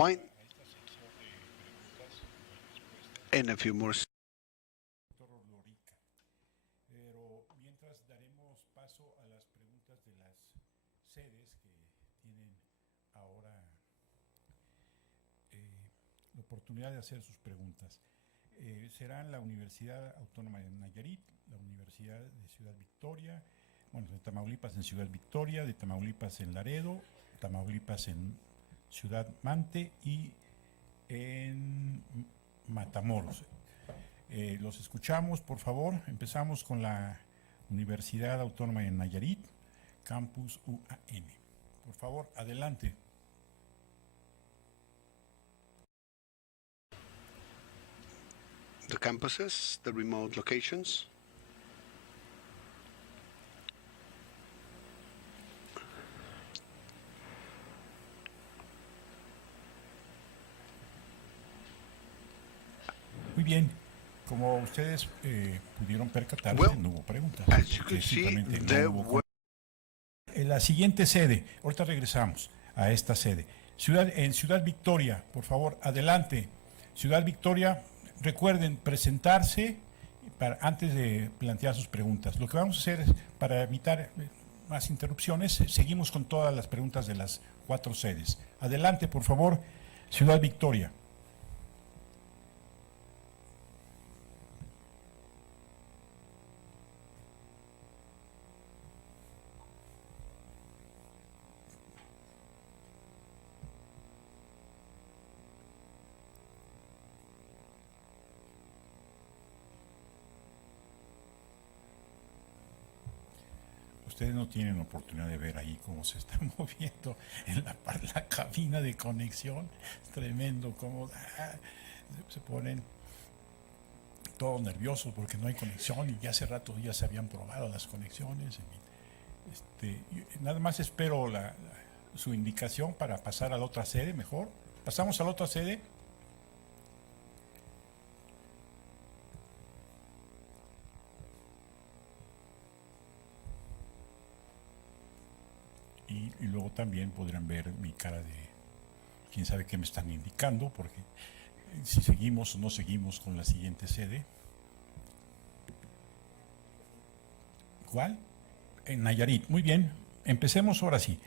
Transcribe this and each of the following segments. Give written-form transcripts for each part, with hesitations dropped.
fine. In a few more Pero mientras daremos paso a las preguntas de las sedes que tienen ahora la oportunidad de hacer sus preguntas. Serán la Universidad Autónoma de Nayarit, la Universidad de Ciudad Victoria, bueno, de Tamaulipas en Ciudad Victoria, de Tamaulipas en Laredo, Tamaulipas en Ciudad Mante y en Matamoros. Los escuchamos, por favor. Empezamos con la Universidad Autónoma de Nayarit, Campus UAN. Por favor, adelante. the campuses, the remote locations. Muy bien. Como ustedes pudieron percatarse, Well, no hubo preguntas. as you could see, Simplemente there no hubo were la siguiente sede, ahorita regresamos a esta sede. En Ciudad Victoria, por favor, adelante. Ciudad Victoria, recuerden presentarse antes de plantear sus preguntas. Lo que vamos a hacer es, para evitar más interrupciones, seguimos con todas las preguntas de las 4 sedes. Adelante, por favor, Ciudad Victoria. Ustedes no tienen oportunidad de ver ahí cómo se está moviendo en la cabina de conexión. Es tremendo cómo se ponen todos nerviosos porque no hay conexión y ya hace rato ya se habían probado las conexiones. Nada más espero su indicación para pasar a la otra sede mejor. Pasamos a la otra sede. Y luego también podrán ver mi cara de quién sabe qué me están indicando, porque si seguimos o no seguimos con la siguiente sede. ¿Cuál? En Nayarit. Muy bien, empecemos ahora sí.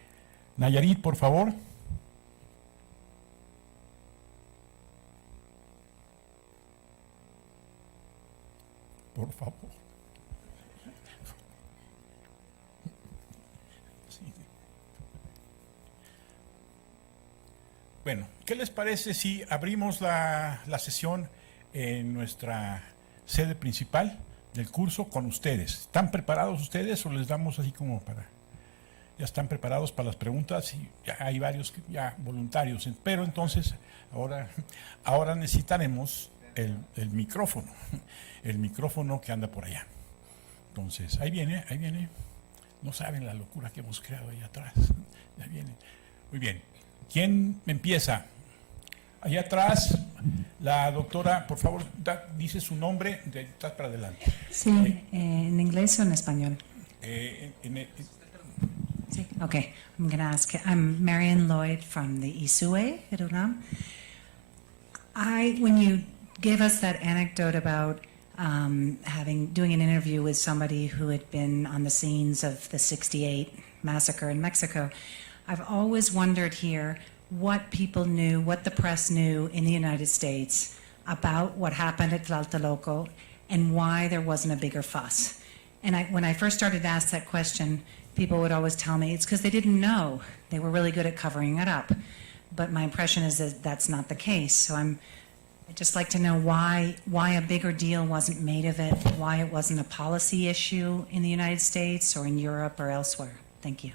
Nayarit, por favor. Por favor. Bueno, ¿qué les parece si abrimos la sesión en nuestra sede principal del curso con ustedes? ¿Están preparados ustedes o les damos así como para... Ya están preparados para las preguntas y ya hay varios ya voluntarios, pero entonces ahora necesitaremos el micrófono que anda por allá. Entonces, ahí viene. No saben la locura que hemos creado ahí atrás. Ahí viene. Muy bien. ¿Quién empieza? Allá atrás, la doctora, por favor, dice su nombre de atrás para adelante. Sí, ¿en inglés o en español? Sí, okay. I'm going to ask. I'm Marian Lloyd from the ISUE at UNAM. When you gave us that anecdote about doing an interview with somebody who had been on the scenes of the ¡68 massacre in Mexico, I've always wondered here what people knew, what the press knew in the United States about what happened at Tlatelolco and why there wasn't a bigger fuss. And when I first started to ask that question, people would always tell me it's because they didn't know. They were really good at covering it up. But my impression is that that's not the case. So I'd just like to know why a bigger deal wasn't made of it, why it wasn't a policy issue in the United States or in Europe or elsewhere. Thank you.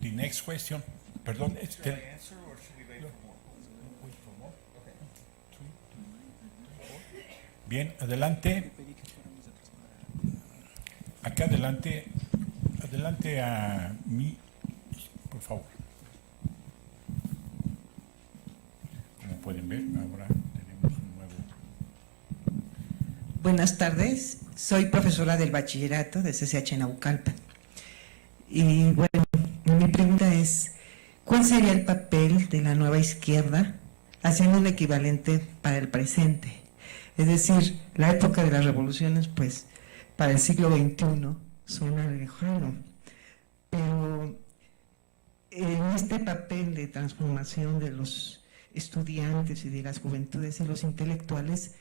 The next question. Perdón. Should I answer or should we wait for more? Wait for more. Okay. Bien, adelante. Acá adelante a mí, por favor. Como pueden ver, ahora tenemos un nuevo. Buenas tardes, soy profesora del bachillerato de CCH Naucalpan. Y bueno, mi pregunta es, ¿cuál sería el papel de la nueva izquierda haciendo un equivalente para el presente? Es decir, la época de las revoluciones, pues, para el siglo XXI suena lejano, pero en este papel de transformación de los estudiantes y de las juventudes y los intelectuales,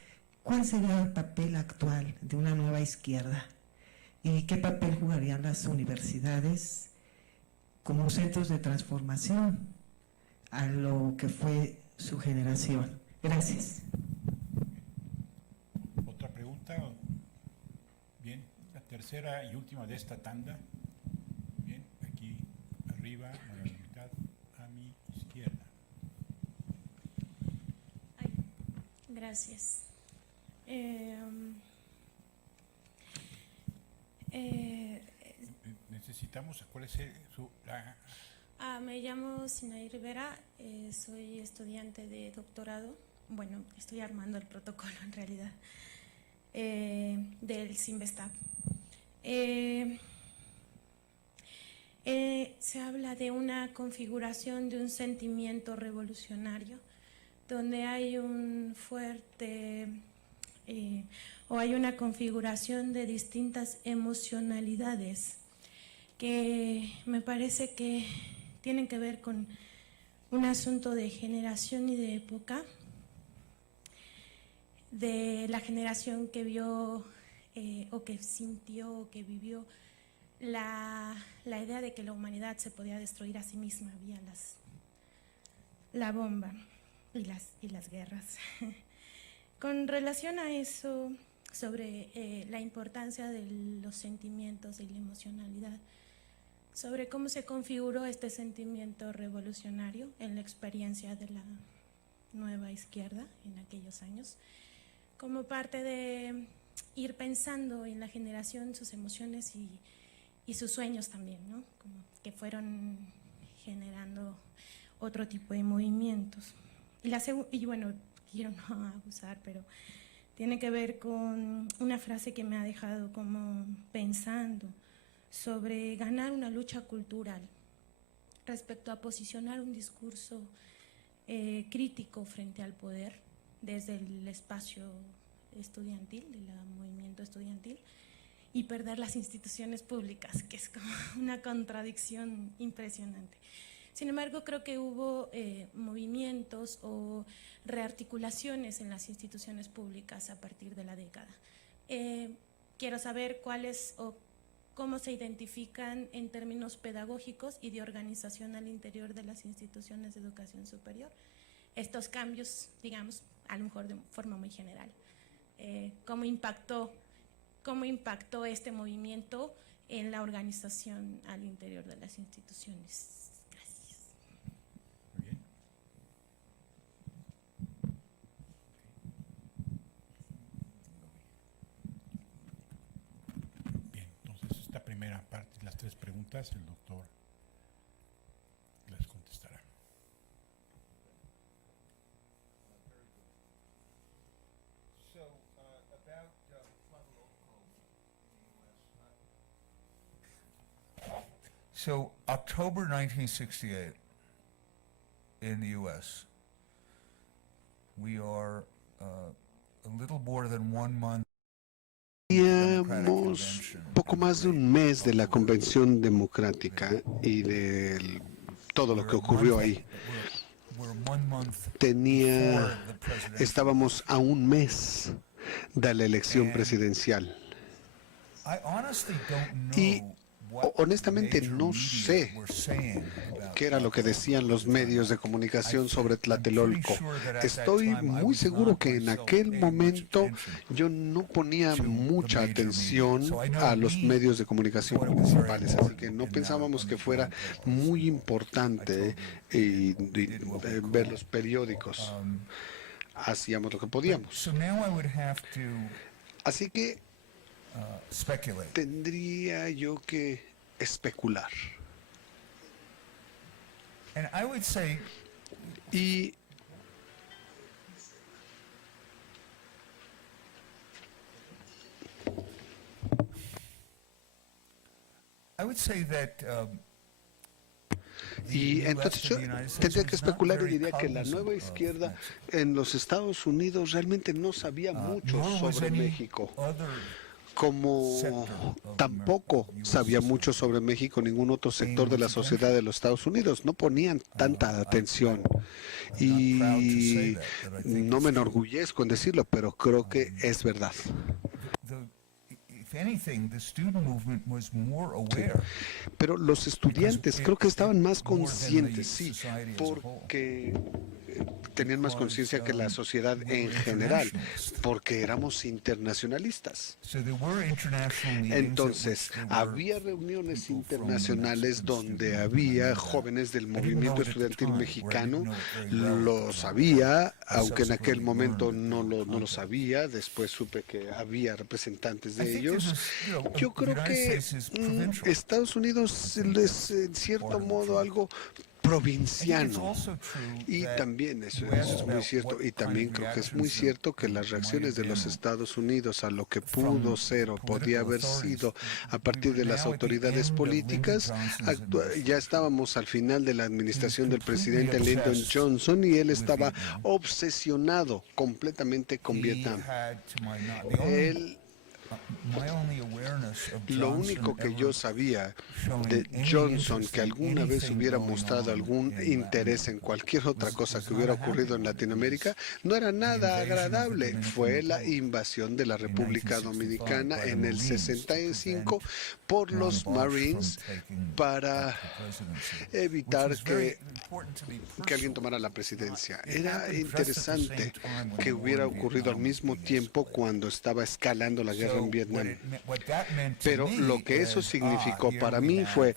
¿cuál sería el papel actual de una nueva izquierda? ¿Y qué papel jugarían las universidades como centros de transformación a lo que fue su generación? Gracias. ¿Otra pregunta? Bien, la tercera y última de esta tanda. Bien, aquí arriba, a la mitad, a mi izquierda. Ay, gracias. Necesitamos, ¿cuál es Me llamo Sinaí Rivera, soy estudiante de doctorado, bueno, estoy armando el protocolo en realidad, del CIMBESTAB. Se habla de una configuración de un sentimiento revolucionario, donde hay un fuerte o hay una configuración de distintas emocionalidades que me parece que tienen que ver con un asunto de generación y de época, de la generación que vio o que sintió o que vivió la idea de que la humanidad se podía destruir a sí misma vía la bomba y las guerras. Con relación a eso, sobre la importancia de los sentimientos y la emocionalidad, sobre cómo se configuró este sentimiento revolucionario en la experiencia de la nueva izquierda en aquellos años, como parte de ir pensando en la generación, sus emociones y sus sueños también, ¿no? Como que fueron generando otro tipo de movimientos. Y bueno, quiero no abusar, pero tiene que ver con una frase que me ha dejado como pensando sobre ganar una lucha cultural respecto a posicionar un discurso crítico frente al poder desde el espacio estudiantil, del movimiento estudiantil, y perder las instituciones públicas, que es como una contradicción impresionante. Sin embargo, creo que hubo movimientos o rearticulaciones en las instituciones públicas a partir de la década. Quiero saber cuáles o cómo se identifican en términos pedagógicos y de organización al interior de las instituciones de educación superior estos cambios, digamos, a lo mejor de forma muy general. ¿Cómo impactó este movimiento en la organización al interior de las instituciones? Gracias. Muy bien. Bien, entonces esta primera parte, las tres preguntas, el doctor las contestará. So, about Tlatelolco in the U.S. So, October 1968 in the U.S., we are a little more than 1 month. Teníamos poco más de un mes de la convención democrática y de todo lo que ocurrió ahí. Estábamos a un mes de la elección presidencial. Y honestamente no sé qué era lo que decían los medios de comunicación sobre Tlatelolco. Estoy muy seguro que en aquel momento yo no ponía mucha atención a los medios de comunicación principales, así que no pensábamos que fuera muy importante ver los periódicos. Hacíamos lo que podíamos. Así que tendría yo que especular. Y Y entonces yo tendría que especular y diría que la nueva izquierda en los Estados Unidos realmente no sabía mucho sobre México, como tampoco sabía mucho sobre México ningún otro sector de la sociedad de los Estados Unidos. No ponían tanta atención. Y no me enorgullezco en decirlo, pero creo que es verdad. Pero los estudiantes creo que estaban más conscientes, sí, porque tenían más conciencia que la sociedad en general, porque éramos internacionalistas. Entonces, había reuniones internacionales donde había jóvenes del movimiento estudiantil mexicano, lo sabía, aunque en aquel momento no lo sabía, después supe que había representantes de ellos. Yo creo que Estados Unidos es en cierto modo algo provinciano, y también eso es muy cierto, y también creo que es muy cierto que las reacciones de los Estados Unidos a lo que pudo ser o podía haber sido a partir de las autoridades políticas, ya estábamos al final de la administración del presidente Lyndon Johnson y él estaba obsesionado completamente con Vietnam. Lo único que yo sabía de Johnson, que alguna vez hubiera mostrado algún interés en cualquier otra cosa que hubiera ocurrido en Latinoamérica, no era nada agradable. Fue la invasión de la República Dominicana en el 65 por los Marines para evitar que alguien tomara la presidencia. Era interesante que hubiera ocurrido al mismo tiempo cuando estaba escalando la guerra en Vietnam. Pero lo que eso significó para mí fue,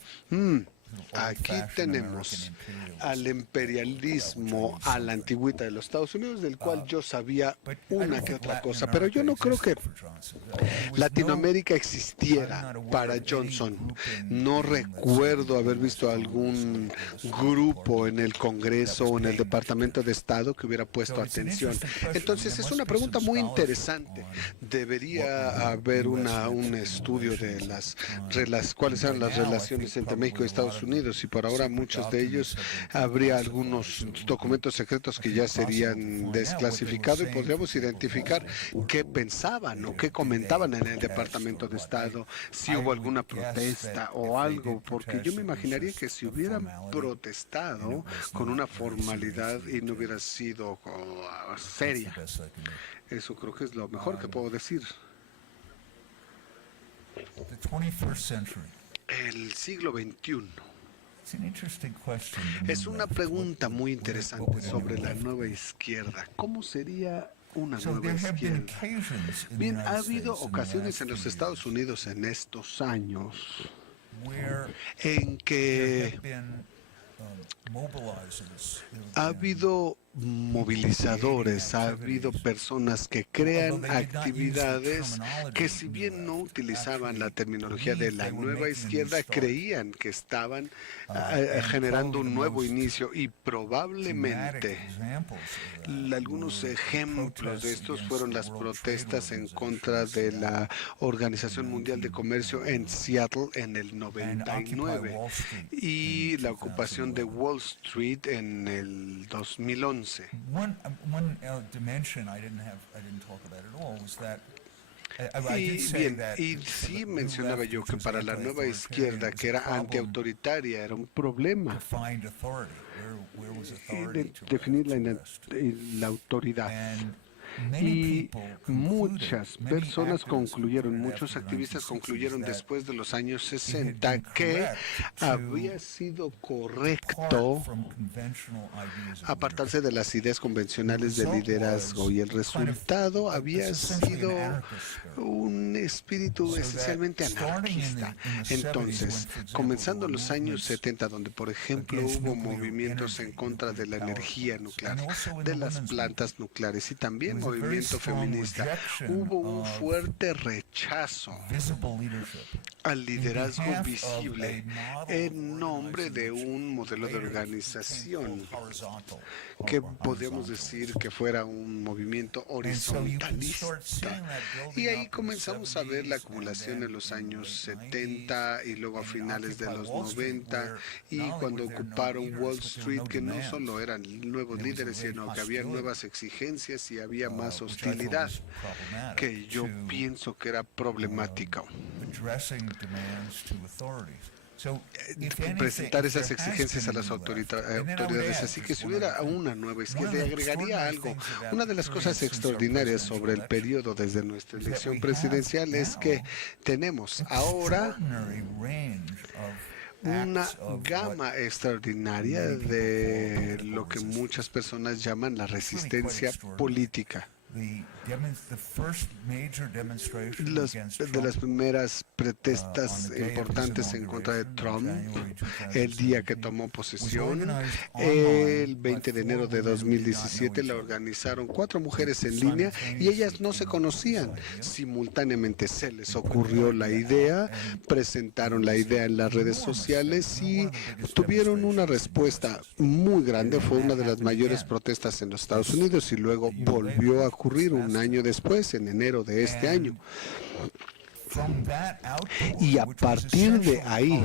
aquí tenemos al imperialismo a la antigüita de los Estados Unidos, del cual yo sabía una que otra cosa, pero yo no creo que Latinoamérica existiera para Johnson. No recuerdo haber visto algún grupo en el Congreso o en el Departamento de Estado que hubiera puesto atención. Entonces es una pregunta muy interesante. Debería haber un estudio de cuáles eran las relaciones entre México y Estados Unidos, y por ahora muchos de ellos habría algunos documentos secretos que ya serían desclasificados y podríamos identificar qué pensaban o qué comentaban en el Departamento de Estado, si hubo alguna protesta o algo, porque yo me imaginaría que si hubieran protestado con una formalidad y no hubiera sido seria. Eso creo que es lo mejor que puedo decir. El siglo XXI. Es una pregunta muy interesante sobre la nueva izquierda. ¿Cómo sería una nueva izquierda? Bien, ha habido ocasiones en los Estados Unidos en estos años en que ha habido movilizadores, ha habido personas que crean actividades que, si bien no utilizaban la terminología de la nueva izquierda, creían que estaban generando un nuevo inicio, y probablemente algunos ejemplos de estos fueron las protestas en contra de la Organización Mundial de Comercio en Seattle en el 99 y la ocupación de Wall Street en el 2011. Y sí mencionaba yo que para la nueva izquierda, que era antiautoritaria, era un problema definir la autoridad. Y muchas personas concluyeron, muchos activistas concluyeron después de los años 60 que había sido correcto apartarse de las ideas convencionales de liderazgo, y el resultado había sido un espíritu esencialmente anarquista. Entonces, comenzando en los años 70, donde por ejemplo hubo movimientos en contra de la energía nuclear, de las plantas nucleares, y también movimiento feminista, hubo un fuerte rechazo al liderazgo visible en nombre de un modelo de organización que podríamos decir que fuera un movimiento horizontalista. Y ahí comenzamos a ver la acumulación en los años 70 y luego a finales de los 90 y cuando ocuparon Wall Street, que no solo eran nuevos líderes, sino que había nuevas exigencias y había más hostilidad, que yo pienso que era problemática. Presentar esas exigencias a las autoridades. Así que si hubiera una nueva izquierda, le agregaría algo. Una de las cosas extraordinarias sobre el periodo desde nuestra elección presidencial es que tenemos ahora una gama extraordinaria de lo que muchas personas llaman la resistencia política. De las primeras protestas importantes en contra de Trump, el día que tomó posesión, el 20 de enero de 2017, la organizaron 4 mujeres en línea y ellas no se conocían. Simultáneamente se les ocurrió la idea, presentaron la idea en las redes sociales y tuvieron una respuesta muy grande. Fue una de las mayores protestas en los Estados Unidos y luego volvió a ocurrir un año después, en enero de este año. Y a partir de ahí,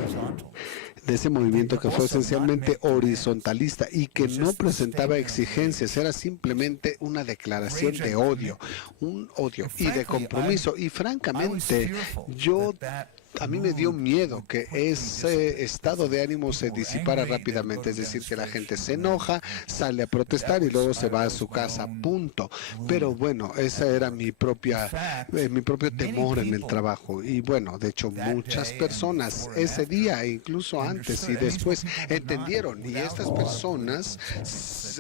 de ese movimiento que fue esencialmente horizontalista y que no presentaba exigencias, era simplemente una declaración de odio, un odio y de compromiso. Y francamente, a mí me dio miedo que ese estado de ánimo se disipara rápidamente, es decir, que la gente se enoja, sale a protestar y luego se va a su casa, punto. Pero bueno, esa era mi propio temor en el trabajo. Y bueno, de hecho, muchas personas ese día e incluso antes y después entendieron, y estas personas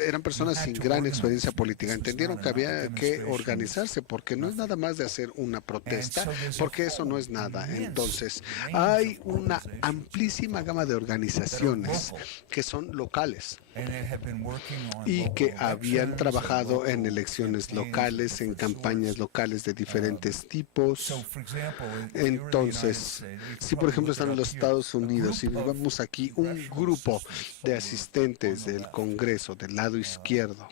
eran personas sin gran experiencia política, entendieron que había que organizarse, porque no es nada más de hacer una protesta, porque eso no es nada. Entonces, hay una amplísima gama de organizaciones que son locales y que habían trabajado en elecciones locales, en campañas locales de diferentes tipos. Entonces, si por ejemplo están en los Estados Unidos y vemos aquí un grupo de asistentes del Congreso del lado izquierdo,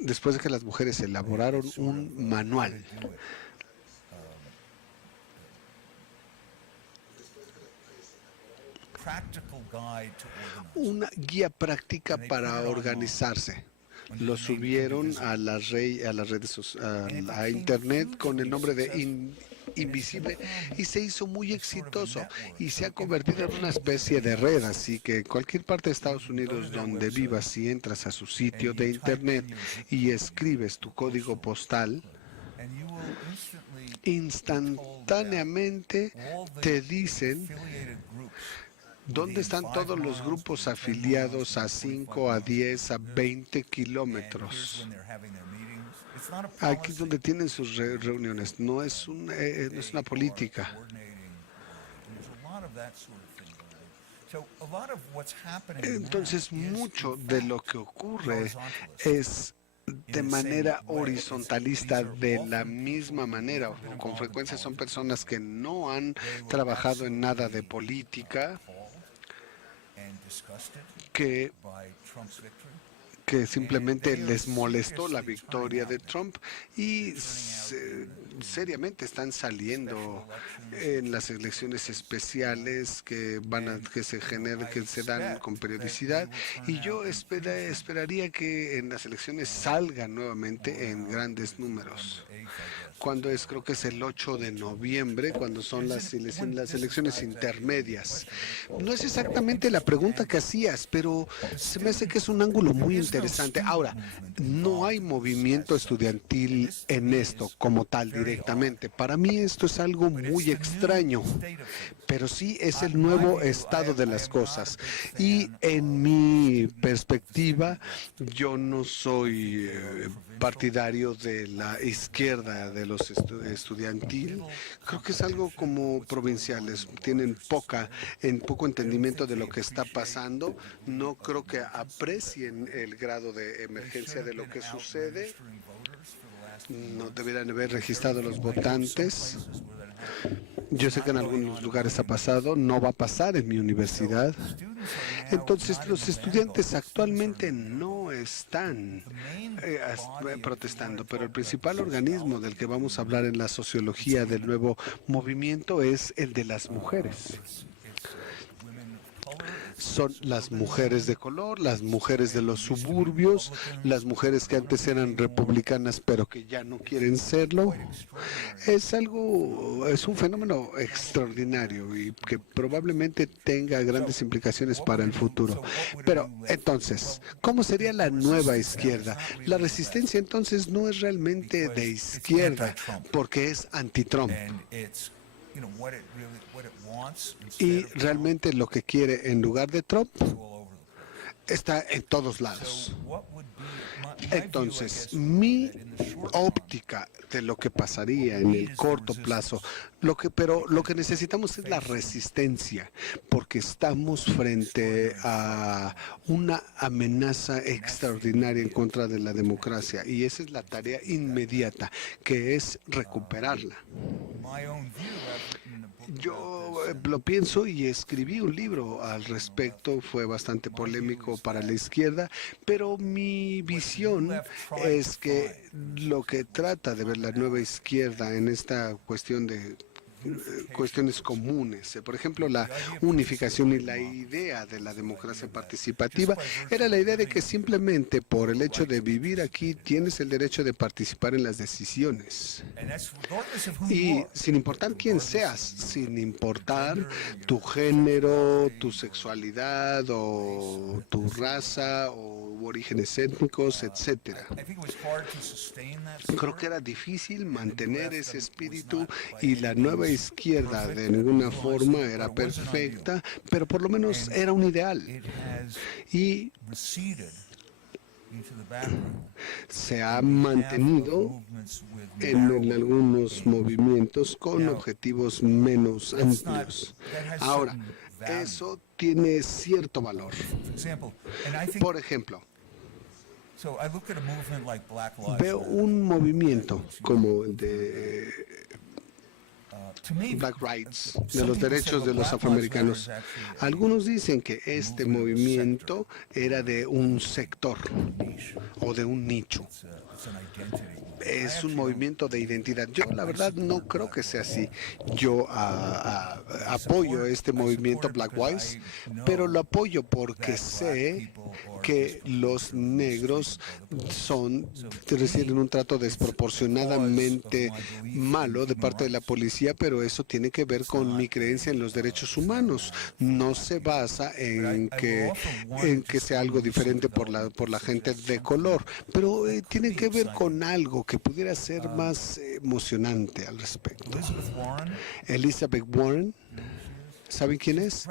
después de que las mujeres elaboraron un manual una guía práctica para organizarse. Lo subieron a las redes a internet con el nombre de Invisible y se hizo muy exitoso y se ha convertido en una especie de red, así que cualquier parte de Estados Unidos donde vivas, si entras a su sitio de internet y escribes tu código postal, instantáneamente te dicen ¿dónde están todos los grupos afiliados a 5, a 10, a 20 kilómetros? Aquí es donde tienen sus reuniones. No es una política. Entonces, mucho de lo que ocurre es de manera horizontalista, de la misma manera. Con frecuencia son personas que no han trabajado en nada de política, que simplemente les molestó la victoria de Trump y seriamente están saliendo en las elecciones especiales que se dan con periodicidad, y yo esperaría que en las elecciones salgan nuevamente en grandes números. Creo que es el 8 de noviembre, cuando son las elecciones intermedias. No es exactamente la pregunta que hacías, pero se me hace que es un ángulo muy interesante. Ahora, no hay movimiento estudiantil en esto como tal directamente. Para mí esto es algo muy extraño, pero sí es el nuevo estado de las cosas. Y en mi perspectiva, yo no soy partidario de la izquierda de los estudiantil. Creo que es algo como provinciales, tienen poco entendimiento de lo que está pasando. No creo que aprecien el grado de emergencia de lo que sucede. No deberían haber registrado los votantes. Yo sé que en algunos lugares ha pasado, no va a pasar en mi universidad. Entonces, los estudiantes actualmente no están protestando, pero el principal organismo del que vamos a hablar en la sociología del nuevo movimiento es el de las mujeres. Son las mujeres de color, las mujeres de los suburbios, las mujeres que antes eran republicanas pero que ya no quieren serlo. Es un fenómeno extraordinario y que probablemente tenga grandes implicaciones para el futuro. Pero entonces, ¿cómo sería la nueva izquierda? La resistencia entonces no es realmente de izquierda porque es anti-Trump. Y realmente lo que quiere en lugar de Trump está en todos lados. Entonces, mi óptica de lo que pasaría en el corto plazo, pero lo que necesitamos es la resistencia, porque estamos frente a una amenaza extraordinaria en contra de la democracia, y esa es la tarea inmediata, que es recuperarla. Yo lo pienso y escribí un libro al respecto, fue bastante polémico para la izquierda, pero mi visión es que lo que trata de ver la nueva izquierda en esta cuestión de cuestiones comunes. Por ejemplo, la unificación y la idea de la democracia participativa era la idea de que simplemente por el hecho de vivir aquí tienes el derecho de participar en las decisiones. Y sin importar quién seas, sin importar tu género, tu sexualidad o tu raza o orígenes étnicos, etcétera. Creo que era difícil mantener ese espíritu y la nueva izquierda de ninguna forma era perfecta, pero por lo menos era un ideal. Y se ha mantenido en algunos movimientos con objetivos menos amplios. Ahora, eso tiene cierto valor. Por ejemplo, veo un movimiento como el de Black Rights, de los derechos de los afroamericanos. Algunos dicen que este movimiento era de un sector o de un nicho. Es un movimiento de identidad. Yo la verdad no creo que sea así. Yo apoyo este movimiento Black Lives, pero lo apoyo porque sé que los negros reciben un trato desproporcionadamente malo de parte de la policía, pero eso tiene que ver con mi creencia en los derechos humanos. No se basa en que sea algo diferente por la gente de color, pero tiene que ver con algo que pudiera ser más emocionante al respecto. Elizabeth Warren, ¿saben quién es?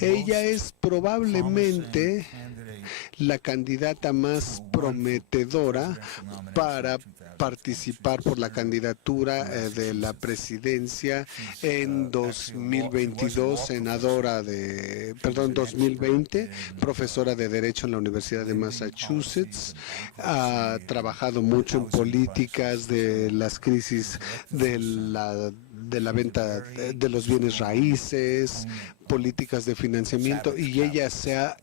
Ella es probablemente la candidata más prometedora para participar por la candidatura de la presidencia en 2020, profesora de Derecho en la Universidad de Massachusetts. Ha trabajado mucho en políticas de las crisis de la venta de los bienes raíces, políticas de financiamiento, y ella se ha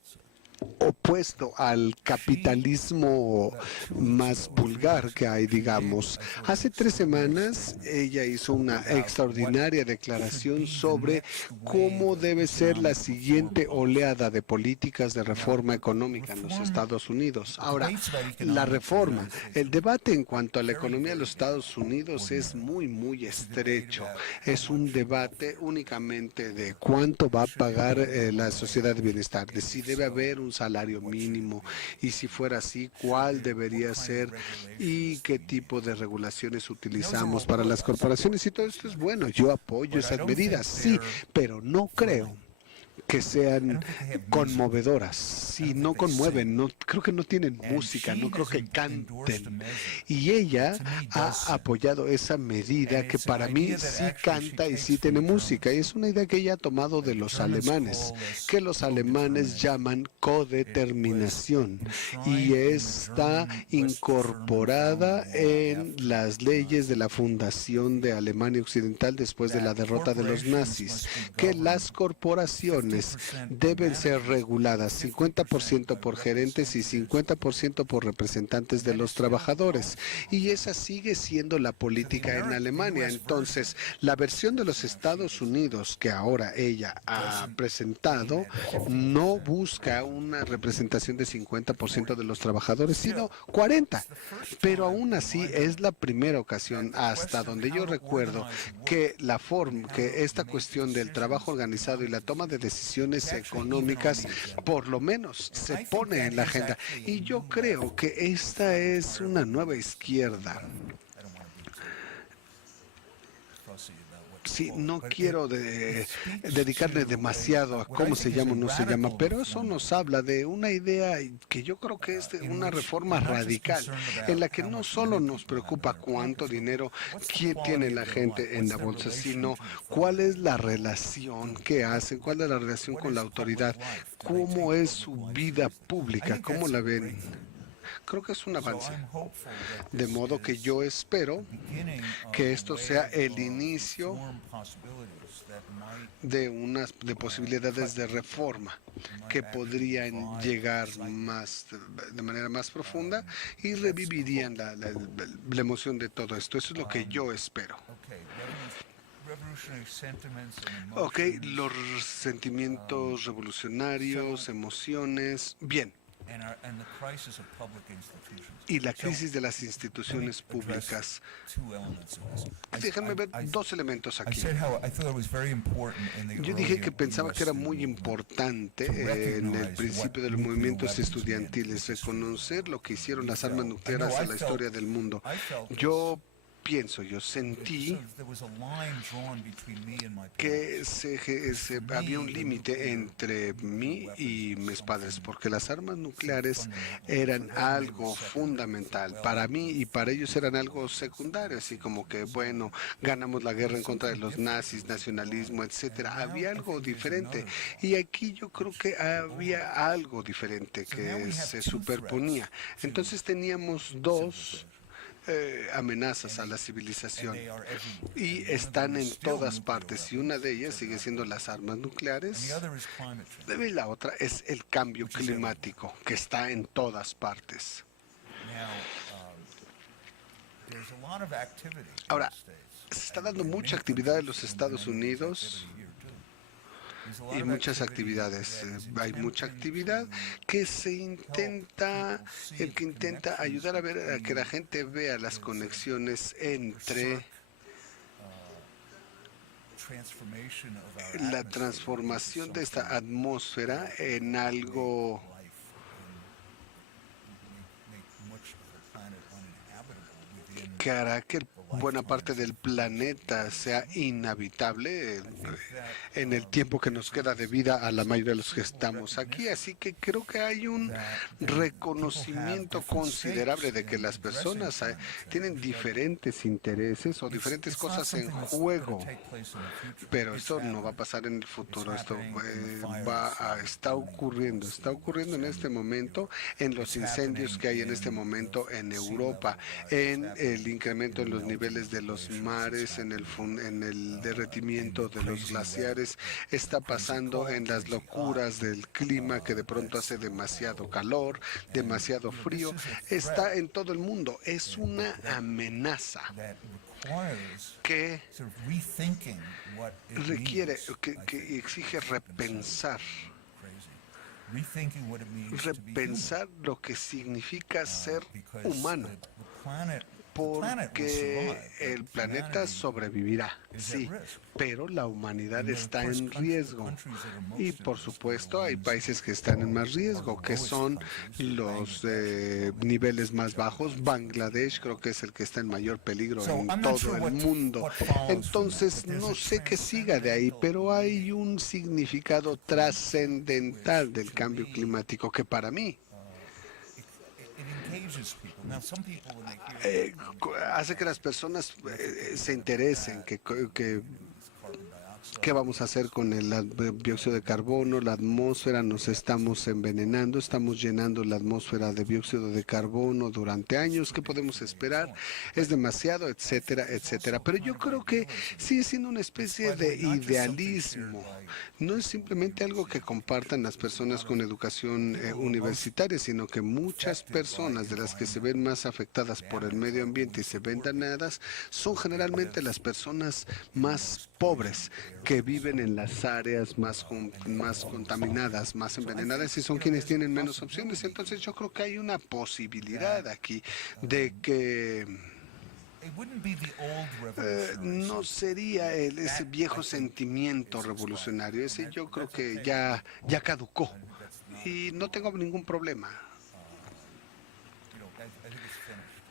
opuesto al capitalismo más vulgar que hay, digamos. Hace 3 semanas ella hizo una extraordinaria declaración sobre cómo debe ser la siguiente oleada de políticas de reforma económica en los Estados Unidos. Ahora, la reforma, el debate en cuanto a la economía de los Estados Unidos es muy, muy estrecho. Es un debate únicamente de cuánto va a pagar la sociedad de bienestar, de si debe haber un salario mínimo, y si fuera así, cuál debería ser y qué tipo de regulaciones utilizamos para las corporaciones, y todo esto es bueno. Yo apoyo esas medidas, sí, pero no creo que sean conmovedoras. Sí, no conmueven, no, creo que no tienen música, no creo que canten. Y ella ha apoyado esa medida que para mí sí canta y sí tiene música. Y es una idea que ella ha tomado de los alemanes, que los alemanes llaman codeterminación. Y está incorporada en las leyes de la fundación de Alemania Occidental después de la derrota de los nazis, que las corporaciones deben ser reguladas 50% por gerentes y 50% por representantes de los trabajadores. Y esa sigue siendo la política en Alemania. Entonces, la versión de los Estados Unidos que ahora ella ha presentado no busca una representación de 50% de los trabajadores, sino 40%. Pero aún así es la primera ocasión, hasta donde yo recuerdo, que que esta cuestión del trabajo organizado y la toma de decisiones económicas por lo menos se pone en la agenda. Y yo creo que esta es una nueva izquierda. Sí, no quiero dedicarle demasiado a cómo se llama o no se llama, pero eso nos habla de una idea que yo creo que es de una reforma radical, en la que no solo nos preocupa cuánto dinero tiene la gente en la bolsa, sino cuál es la relación que hacen, cuál es la relación con la autoridad, cómo es su vida pública, cómo la ven. Creo que es un avance. De modo que yo espero que esto sea el inicio de posibilidades de reforma que podrían llegar de manera más profunda y revivirían la emoción de todo esto. Eso es lo que yo espero. Ok, los sentimientos revolucionarios, emociones, bien. Y la crisis de las instituciones públicas. Déjenme ver dos elementos aquí. Yo dije que pensaba que era muy importante en el principio de los movimientos estudiantiles reconocer lo que hicieron las armas nucleares a la historia del mundo. Yo sentí que había un límite entre mí y mis padres, porque las armas nucleares eran algo fundamental para mí y para ellos eran algo secundario, así como que, bueno, ganamos la guerra en contra de los nazis, nacionalismo, etcétera. Había algo diferente y aquí yo creo que había algo diferente que se superponía. Entonces teníamos dos amenazas a la civilización y están en todas partes y una de ellas sigue siendo las armas nucleares y la otra es el cambio climático que está en todas partes. Ahora, se está dando mucha actividad en los Estados Unidos y muchas actividades. Hay mucha actividad que intenta ayudar a que la gente vea las conexiones entre la transformación de esta atmósfera en algo que hará que buena parte del planeta sea inhabitable en el tiempo que nos queda de vida a la mayoría de los que estamos aquí. Así que creo que hay un reconocimiento considerable de que las personas tienen diferentes intereses o diferentes cosas en juego. Pero esto no va a pasar en el futuro. Esto está ocurriendo en este momento en los incendios que hay en este momento en Europa, en el incremento en los niveles de los mares, en el derretimiento de los glaciares, está pasando en las locuras del clima que de pronto hace demasiado calor, demasiado frío, está en todo el mundo. Es una amenaza que requiere, que exige repensar lo que significa ser humano. porque el planeta sobrevivirá, sí, pero la humanidad está en riesgo. Y por supuesto hay países que están en más riesgo, que son los niveles más bajos. Bangladesh creo que es el que está en mayor peligro en todo el mundo. Entonces no sé qué siga de ahí, pero hay un significado trascendental del cambio climático que para mí hace que las personas se interesen, ¿qué vamos a hacer con el dióxido de carbono? La atmósfera, nos estamos envenenando, estamos llenando la atmósfera de dióxido de carbono durante años. ¿Qué podemos esperar? Es demasiado, etcétera, etcétera. Pero yo creo que sigue siendo una especie de idealismo. No es simplemente algo que compartan las personas con educación universitaria, sino que muchas personas de las que se ven más afectadas por el medio ambiente y se ven dañadas son generalmente las personas más pobres que viven en las áreas más contaminadas, más envenenadas y son quienes tienen menos opciones. Entonces yo creo que hay una posibilidad aquí de que no sería ese viejo sentimiento revolucionario. Ese yo creo que ya caducó y no tengo ningún problema.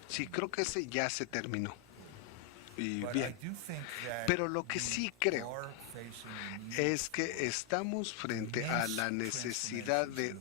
Sí, creo que ese ya se terminó. Y bien, pero lo que sí creo es que estamos frente a la necesidad de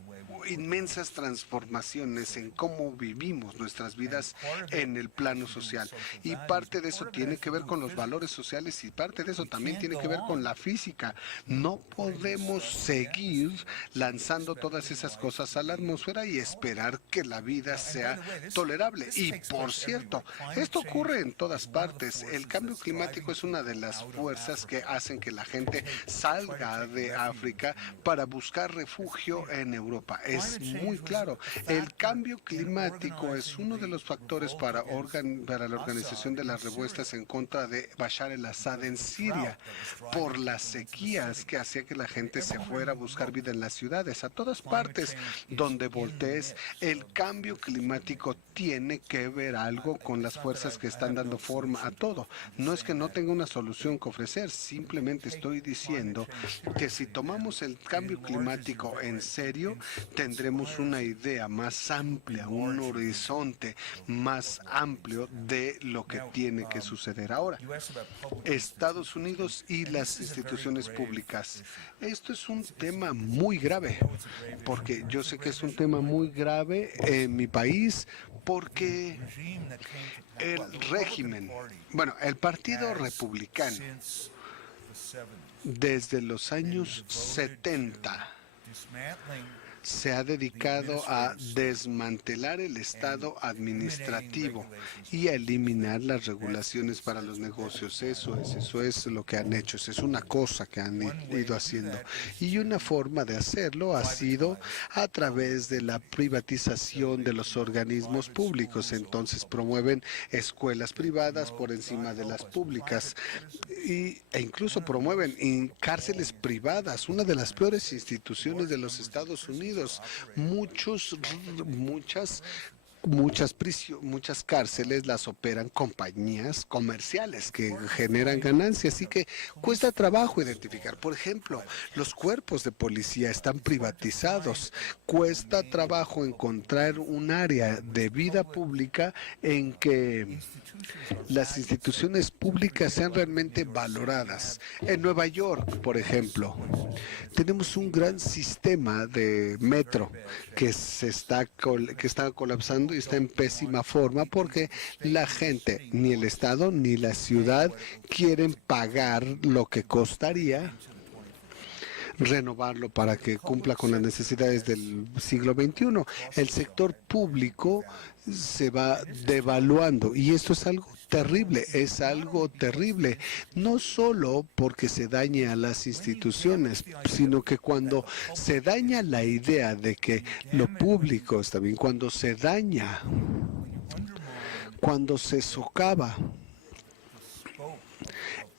inmensas transformaciones en cómo vivimos nuestras vidas en el plano social. Y parte de eso tiene que ver con los valores sociales y parte de eso también tiene que ver con la física. No podemos seguir lanzando todas esas cosas a la atmósfera y esperar que la vida sea tolerable. Y por cierto, esto ocurre en todas partes. El cambio climático es una de las fuerzas que hacen que la gente salga de África para buscar refugio en Europa. Es muy claro. El cambio climático es uno de los factores para la organización de las revueltas en contra de Bashar el-Assad en Siria, por las sequías que hacía que la gente se fuera a buscar vida en las ciudades. A todas partes donde voltees, el cambio climático tiene que ver algo con las fuerzas que están dando forma a todo. No es que no tenga una solución que ofrecer, simplemente estoy diciendo que si tomamos el cambio climático en serio, tendremos una idea más amplia, un horizonte más amplio de lo que tiene que suceder ahora. Estados Unidos y las instituciones públicas. Esto es un tema muy grave, porque yo sé que es un tema muy grave en mi país, porque el régimen, bueno, el Partido Republicano, desde los años 70, se ha dedicado a desmantelar el Estado administrativo y a eliminar las regulaciones para los negocios. Eso es lo que han hecho. Esa es una cosa que han ido haciendo. Y una forma de hacerlo ha sido a través de la privatización de los organismos públicos. Entonces promueven escuelas privadas por encima de las públicas e incluso promueven cárceles privadas, una de las peores instituciones de los Estados Unidos. Muchas cárceles las operan compañías comerciales que generan ganancias, así que cuesta trabajo identificar. Por ejemplo, los cuerpos de policía están privatizados. Cuesta trabajo encontrar un área de vida pública en que las instituciones públicas sean realmente valoradas. En Nueva York, por ejemplo, tenemos un gran sistema de metro que está colapsando y está en pésima forma porque la gente, ni el Estado ni la ciudad, quieren pagar lo que costaría renovarlo para que cumpla con las necesidades del siglo XXI. El sector público se va devaluando y esto es algo terrible, no solo porque se daña a las instituciones, sino que cuando se daña la idea de que lo público está bien, cuando se daña, cuando se socava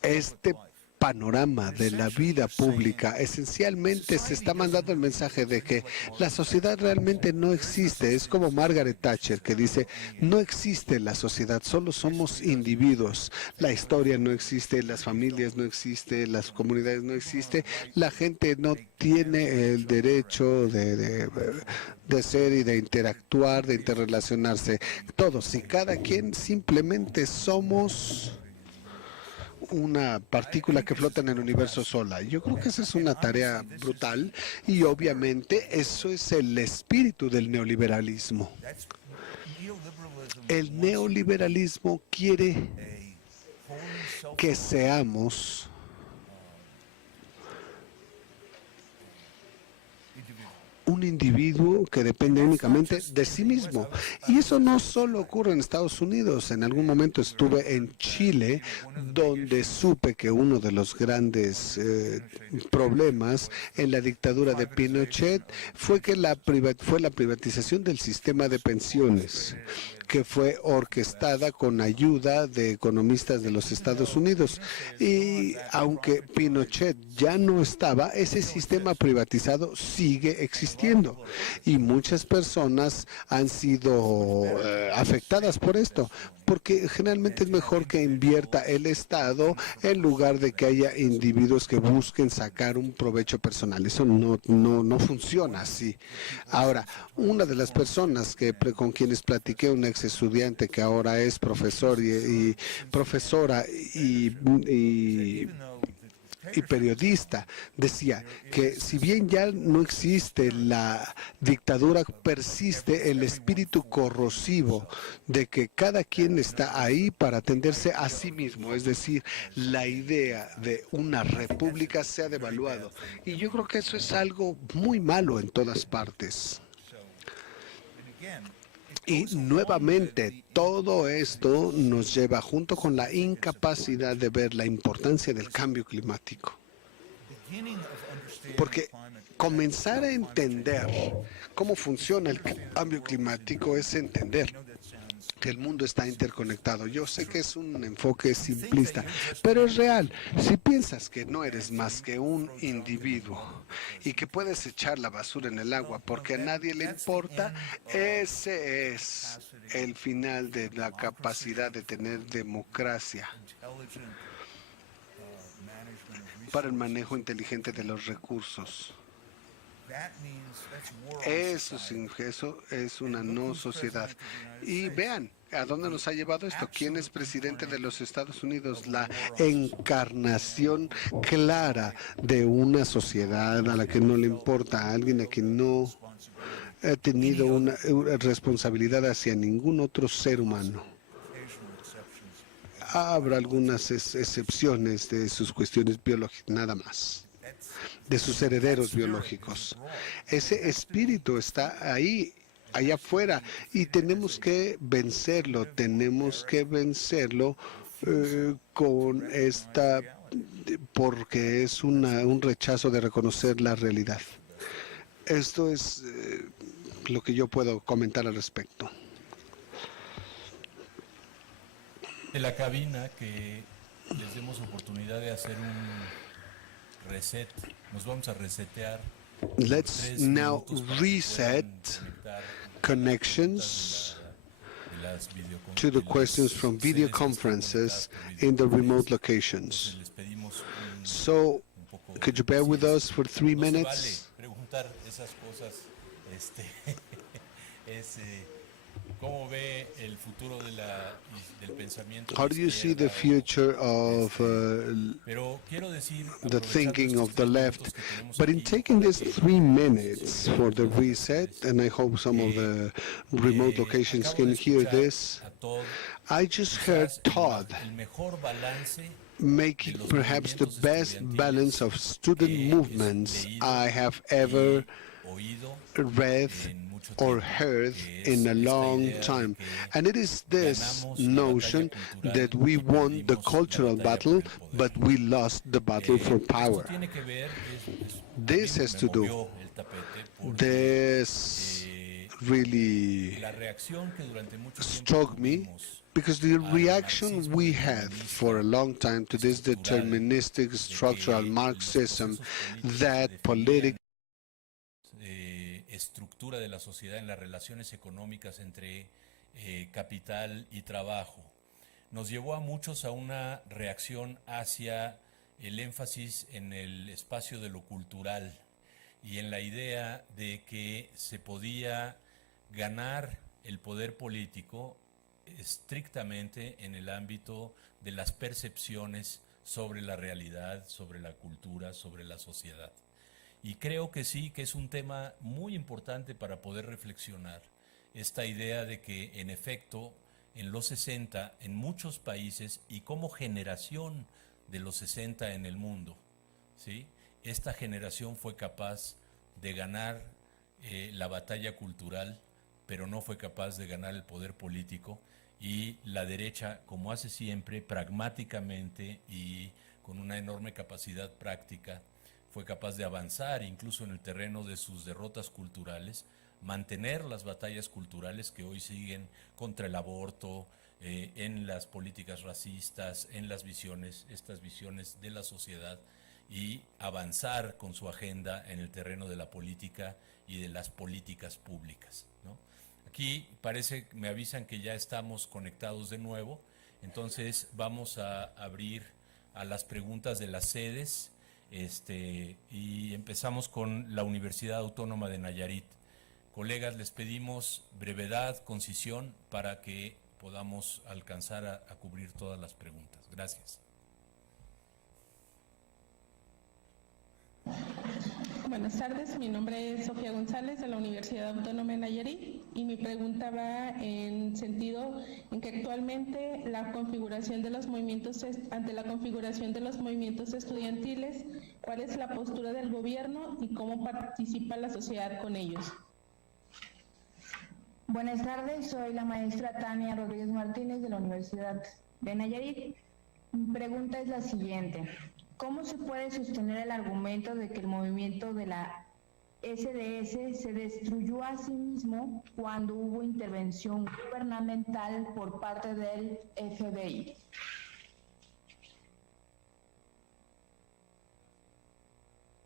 este panorama de la vida pública, esencialmente se está mandando el mensaje de que la sociedad realmente no existe. Es como Margaret Thatcher, que dice, no existe la sociedad, solo somos individuos. La historia no existe, las familias no existen, las comunidades no existen, la gente no tiene el derecho de ser y de interactuar, de interrelacionarse. Todos y cada quien simplemente somos una partícula que flota en el universo sola. Yo creo que esa es una tarea brutal y obviamente eso es el espíritu del neoliberalismo. El neoliberalismo quiere que seamos un individuo que depende únicamente de sí mismo. Y eso no solo ocurre en Estados Unidos. En algún momento estuve en Chile, donde supe que uno de los grandes problemas en la dictadura de Pinochet fue la privatización del sistema de pensiones, que fue orquestada con ayuda de economistas de los Estados Unidos. Y aunque Pinochet ya no estaba, ese sistema privatizado sigue existiendo. Y muchas personas han sido afectadas por esto, porque generalmente es mejor que invierta el Estado en lugar de que haya individuos que busquen sacar un provecho personal. Eso no funciona así. Ahora, una de las personas con quienes platiqué, un ex estudiante que ahora es profesor y profesora y periodista, decía que si bien ya no existe la dictadura, persiste el espíritu corrosivo de que cada quien está ahí para atenderse a sí mismo. Es decir, la idea de una república se ha devaluado. Y yo creo que eso es algo muy malo en todas partes. Y nuevamente, todo esto nos lleva, junto con la incapacidad de ver la importancia del cambio climático. Porque comenzar a entender cómo funciona el cambio climático es entender que el mundo está interconectado. Yo sé que es un enfoque simplista, pero es real. Si piensas que no eres más que un individuo y que puedes echar la basura en el agua porque a nadie le importa, ese es el final de la capacidad de tener democracia para el manejo inteligente de los recursos. Eso es una no sociedad. Y vean a dónde nos ha llevado esto. ¿Quién es presidente de los Estados Unidos? La encarnación clara de una sociedad a la que no le importa, a alguien a quien no ha tenido una responsabilidad hacia ningún otro ser humano. Habrá algunas excepciones de sus cuestiones biológicas, nada más, de sus herederos biológicos. Ese espíritu está ahí, allá afuera, y tenemos que vencerlo, con porque es un rechazo de reconocer la realidad. Esto es lo que yo puedo comentar al respecto. De la cabina, que les demos oportunidad de hacer un reset. Nos vamos a resetear. Let's now reset connections to the questions from video conferences in the remote locations. So, could you bear with us for 3 minutes? Preguntar esas cosas, ¿cómo ve el futuro del pensamiento? How do you see the future of the thinking of the left? But in taking these 3 minutes for the reset, and I hope some of the remote locations can hear this, I just heard Todd making perhaps the best balance of student movements I have ever read or heard in a long time. And it is this notion that we won the cultural battle, but we lost the battle for power. This has to do, this really struck me Because the reaction we had for a long time to this deterministic structural Marxism that political estructura de la sociedad en las relaciones económicas entre capital y trabajo nos llevó a muchos a una reacción hacia el énfasis en el espacio de lo cultural y en la idea de que se podía ganar el poder político estrictamente en el ámbito de las percepciones sobre la realidad, sobre la cultura, sobre la sociedad. Y creo que sí, que es un tema muy importante para poder reflexionar esta idea de que, en efecto, en los 60, en muchos países y como generación de los 60 en el mundo, ¿sí?, esta generación fue capaz de ganar la batalla cultural, pero no fue capaz de ganar el poder político, y la derecha, como hace siempre, pragmáticamente y con una enorme capacidad práctica, fue capaz de avanzar incluso en el terreno de sus derrotas culturales, mantener las batallas culturales que hoy siguen contra el aborto, en las políticas racistas, en las visiones, estas visiones de la sociedad, y avanzar con su agenda en el terreno de la política y de las políticas públicas, ¿no? Aquí parece, me avisan que ya estamos conectados de nuevo, entonces vamos a abrir a las preguntas de las sedes, y empezamos con la Universidad Autónoma de Nayarit. Colegas, les pedimos brevedad, concisión, para que podamos alcanzar a cubrir todas las preguntas. Gracias. Buenas tardes, mi nombre es Sofía González de la Universidad Autónoma de Nayarit y mi pregunta va en sentido en que actualmente la configuración de los movimientos, ante la configuración de los movimientos estudiantiles, ¿cuál es la postura del gobierno y cómo participa la sociedad con ellos? Buenas tardes, soy la maestra Tania Rodríguez Martínez de la Universidad de Nayarit. Mi pregunta es la siguiente. ¿Cómo se puede sostener el argumento de que el movimiento de la SDS se destruyó a sí mismo cuando hubo intervención gubernamental por parte del FBI?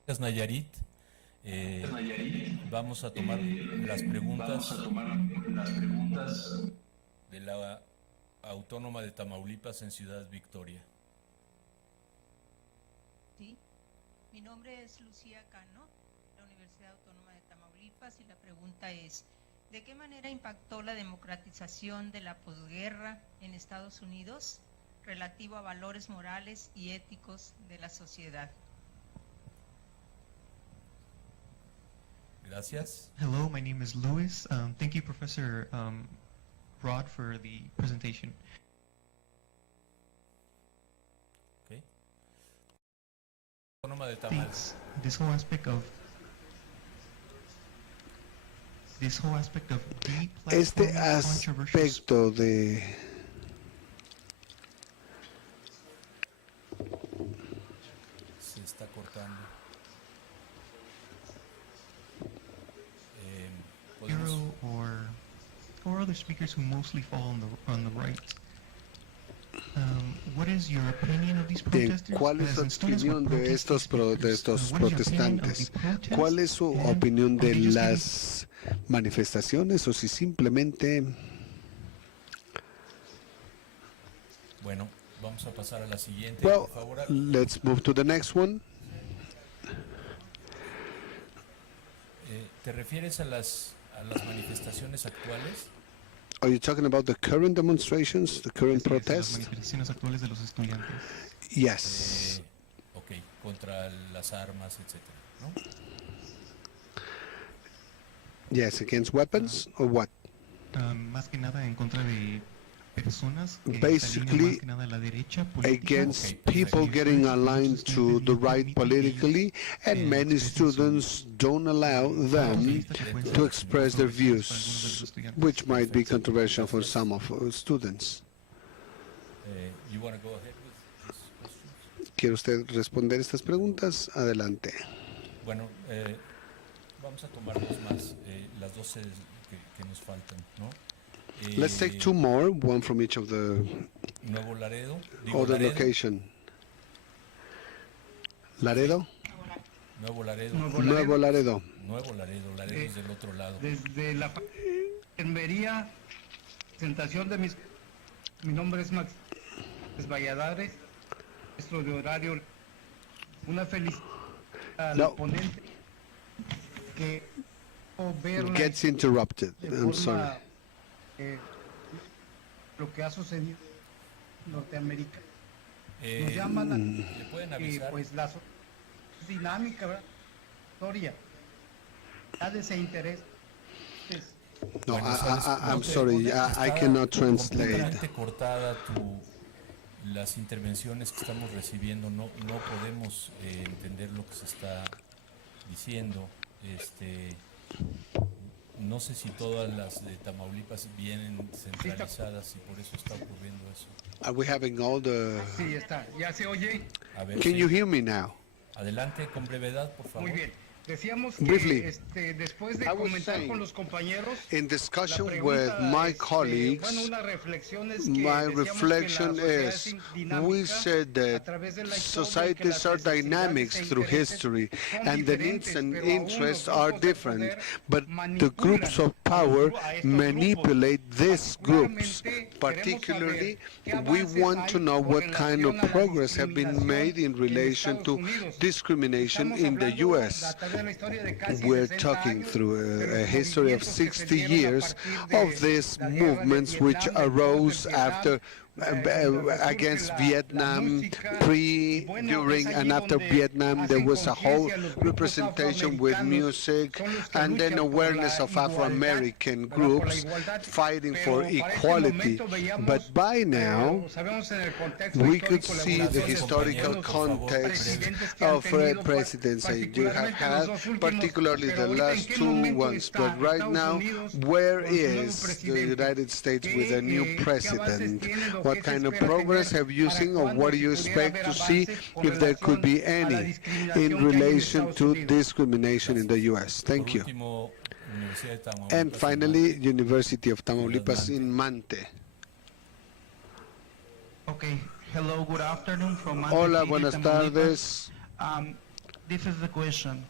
Gracias, Nayarit. Vamos a tomar las preguntas de la Autónoma de Tamaulipas en Ciudad Victoria. Sí, mi nombre es Lucía Cano, de la Universidad Autónoma de Tamaulipas, y la pregunta es, ¿de qué manera impactó la democratización de la posguerra en Estados Unidos relativo a valores morales y éticos de la sociedad? Gracias. Hello, my name is Louis. Thank you, Professor Rod, for the presentation. Okay. Autónoma de Tamaulipas. This whole aspect of este aspecto de se está cortando. Hero or other speakers who mostly fall on the right. What is your opinion of these protesters? ¿Cuál es su opinión de estos protestantes? ¿Cuál es su opinión de las manifestaciones, o si simplemente... Bueno, vamos a pasar a la siguiente. Well, por favor. Let's move to the next one. ¿Te refieres a las manifestaciones actuales? Are you talking about the current demonstrations, the current protests? Las manifestaciones actuales de los estudiantes. Yes. Ok, contra las armas, etcétera, ¿no? Yes, against weapons or what? Más que nada en contra de personas que Basically, más que nada a la derecha política. Against people getting aligned to the right politically, and many students don't allow them to express their views, which might be controversial for some of students. You want to go ahead with these questions? ¿Quiere usted responder estas preguntas? Adelante. Bueno, vamos a tomar dos más, las dos que nos faltan, ¿no? Let's take two more, one from each of the Nuevo Laredo. other location. Laredo. Nuevo Laredo. Nuevo Laredo. Nuevo Laredo. Laredo es del otro lado. Desde la enfermería, presentación de mi nombre es Max Valladares, maestro de horario. Una felicidad al ponente que Gets interrupted. I'm sorry. Lo que ha sucedido en Norteamérica. Nos llama ¿Le pueden avisar? pues la dinámica, ¿verdad? Historia. De ese interés. No, Bueno, I'm sorry, I cannot translate. Completamente cortada las intervenciones que estamos recibiendo, no podemos entender lo que se está diciendo. No sé si todas las de Tamaulipas vienen centralizadas y por eso está ocurriendo eso. Are we having all the... Sí, está. ¿Ya se oye? A ver, Can sí. you hear me now? Adelante con brevedad, por favor. Muy bien. Decíamos Briefly, que después de I was comentar saying, con los compañeros, in discussion la with pregunta my es, colleagues, bueno, una reflexión es que my decíamos que la reflection sociedad is, es dinámica we said a that través de la historia y que societies las are necesidades dynamics e through intereses history, son and the needs diferentes, and pero aún interests los are grupos de different, poder but the manipulan groups of power a estos manipulate these groups. Particularmente, Particularly, queremos saber we qué want avances to know hay what con kind of relación a la progress have been made in discriminación relation en to Estados Unidos. discrimination Estamos in the hablando U.S. a través de la historia de casi We're 60 talking años, through de a los history of movimientos que se 60 dieron a years partir de of these la guerra de movements which Vietnam, del arose Vietnam, after against Vietnam, pre, during, and after Vietnam. There was a whole representation with music and then awareness of Afro-American groups fighting for equality. But by now, we could see the historical context of presidents that you have had, particularly the last two ones. But right now, where is the United States with a new president? What kind of progress have you seen, or what do you expect to see, if there could be any, in relation to discrimination in the U.S.? Thank you. And finally, University of Tamaulipas in Mante. Okay. Hello, good afternoon from Mante Hola, City, buenas Tamaulipas. tardes. This is the question.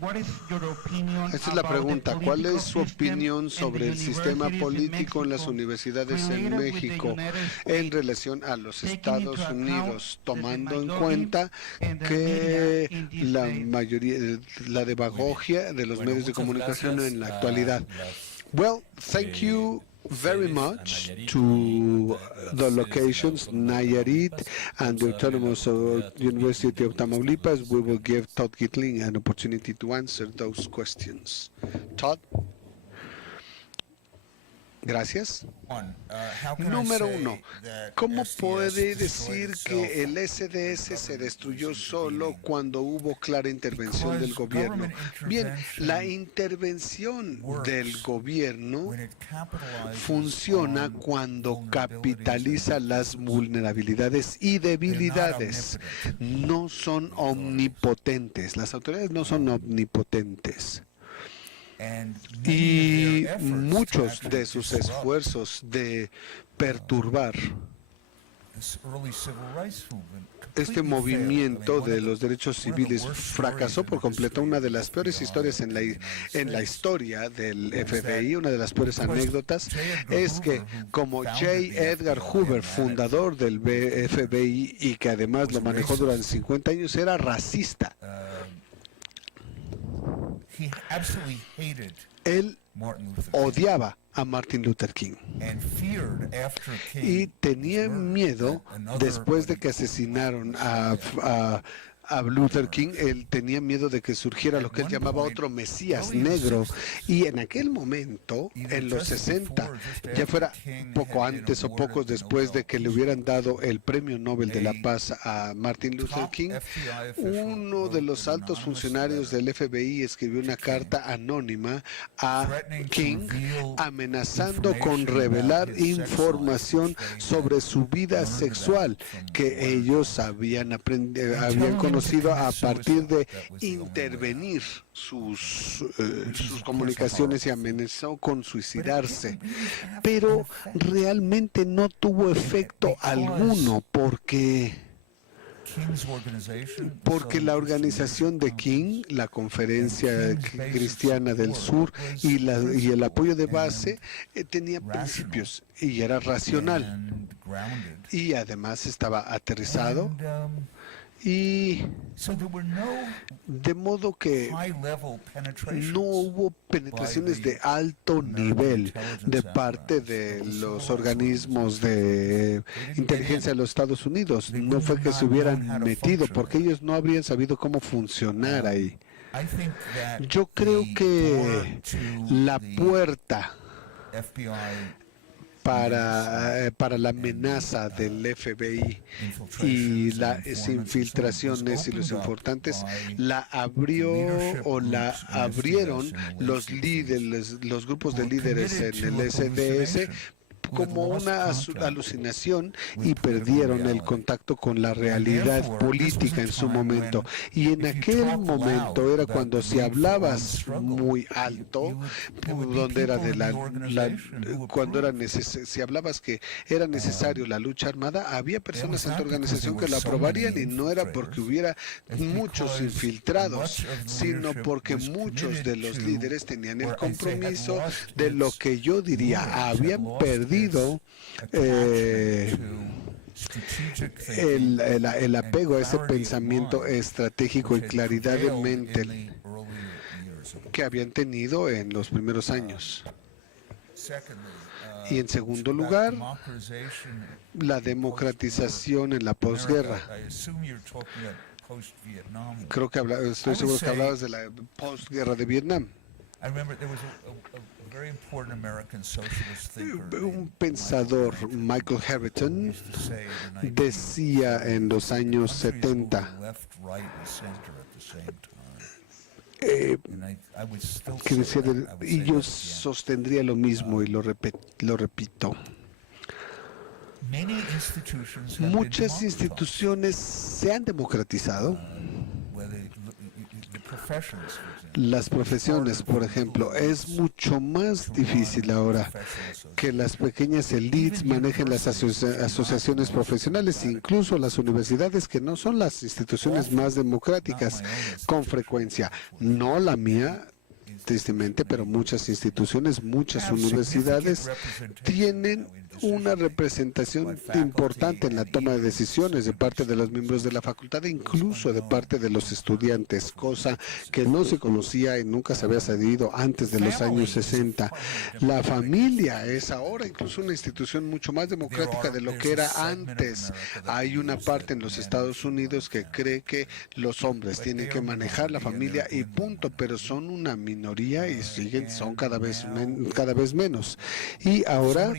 What is your opinion Esta es la about pregunta. the ¿Cuál political es su system opinión in sobre the el sistema universities in político en las Mexico universidades en related with the México United en States, relación a los taking Estados into Unidos, account tomando the en demagogy cuenta and the que media in these la days? mayoría, la demagogia de los Bueno, medios de muchas comunicación gracias en la a actualidad? las, Well, thank you very sedes, much a Nayarit to y the las sedes de la locations, Autónoma de Nayarit Tamaulipas. and the Vamos a darle la Autonomous oportunidad a Todd University Gitling of de Tamaulipas. contestar We will las give Todd Gitling an opportunity to answer those questions. Todd? Gracias. Número uno, ¿cómo puede decir que el SDS se destruyó solo cuando hubo clara intervención del gobierno? Bien, la intervención del gobierno funciona cuando capitaliza las vulnerabilidades y debilidades. No son omnipotentes. Las autoridades no son omnipotentes. Y muchos de sus esfuerzos de perturbar este movimiento de los derechos civiles fracasó por completo. Una de las peores historias en la historia del FBI, una de las peores anécdotas, es que como J. Edgar Hoover, fundador del FBI y que además lo manejó durante 50 años, era racista. Él odiaba a Martin Luther King y tenía miedo después de que asesinaron a Luther King. Él tenía miedo de que surgiera lo que él llamaba otro Mesías negro, y en aquel momento, en los 60, ya fuera poco antes o poco después de que le hubieran dado el Premio Nobel de la Paz a Martin Luther King, uno de los altos funcionarios del FBI escribió una carta anónima a King amenazando con revelar información sobre su vida sexual que ellos habían conocido conocido a partir de intervenir sus comunicaciones y amenazó con suicidarse. Pero realmente no tuvo efecto alguno porque la organización de King, la Conferencia Cristiana del Sur y el apoyo de base tenía principios y era racional y además estaba aterrizado y de modo que no hubo penetraciones de alto nivel de parte de los organismos de inteligencia de los Estados Unidos. No fue que se hubieran metido, porque ellos no habrían sabido cómo funcionar ahí. Yo creo que la puerta para la amenaza del FBI y las infiltraciones y los informantes la abrieron los líderes, los grupos de líderes en el SDS como una alucinación y perdieron el contacto con la realidad política en su momento. Y en aquel momento era cuando si hablabas muy alto, donde era si hablabas que era necesario la lucha armada, había personas en tu organización que lo aprobarían y no era porque hubiera muchos infiltrados, sino porque muchos de los líderes tenían el compromiso de lo que yo diría, habían perdido el apego a ese pensamiento estratégico y claridad de mente que habían tenido en los primeros años. Y en segundo lugar, la democratización en la posguerra. Creo que estoy seguro que hablabas de la posguerra de Vietnam. Un pensador, Michael Harrington, decía en los años 70 que decía, y yo sostendría lo mismo y lo repito. Muchas instituciones se han democratizado. Las profesiones, por ejemplo, es mucho más difícil ahora que las pequeñas élites manejen las asociaciones profesionales, incluso las universidades, que no son las instituciones más democráticas con frecuencia. No la mía, tristemente, pero muchas instituciones, muchas universidades tienen una representación importante en la toma de decisiones de parte de los miembros de la facultad e incluso de parte de los estudiantes, cosa que no se conocía y nunca se había sabido antes de los años 60. La familia es ahora incluso una institución mucho más democrática de lo que era antes. Hay una parte en los Estados Unidos que cree que los hombres tienen que manejar la familia y punto, pero son una minoría y son cada vez menos. Y ahora,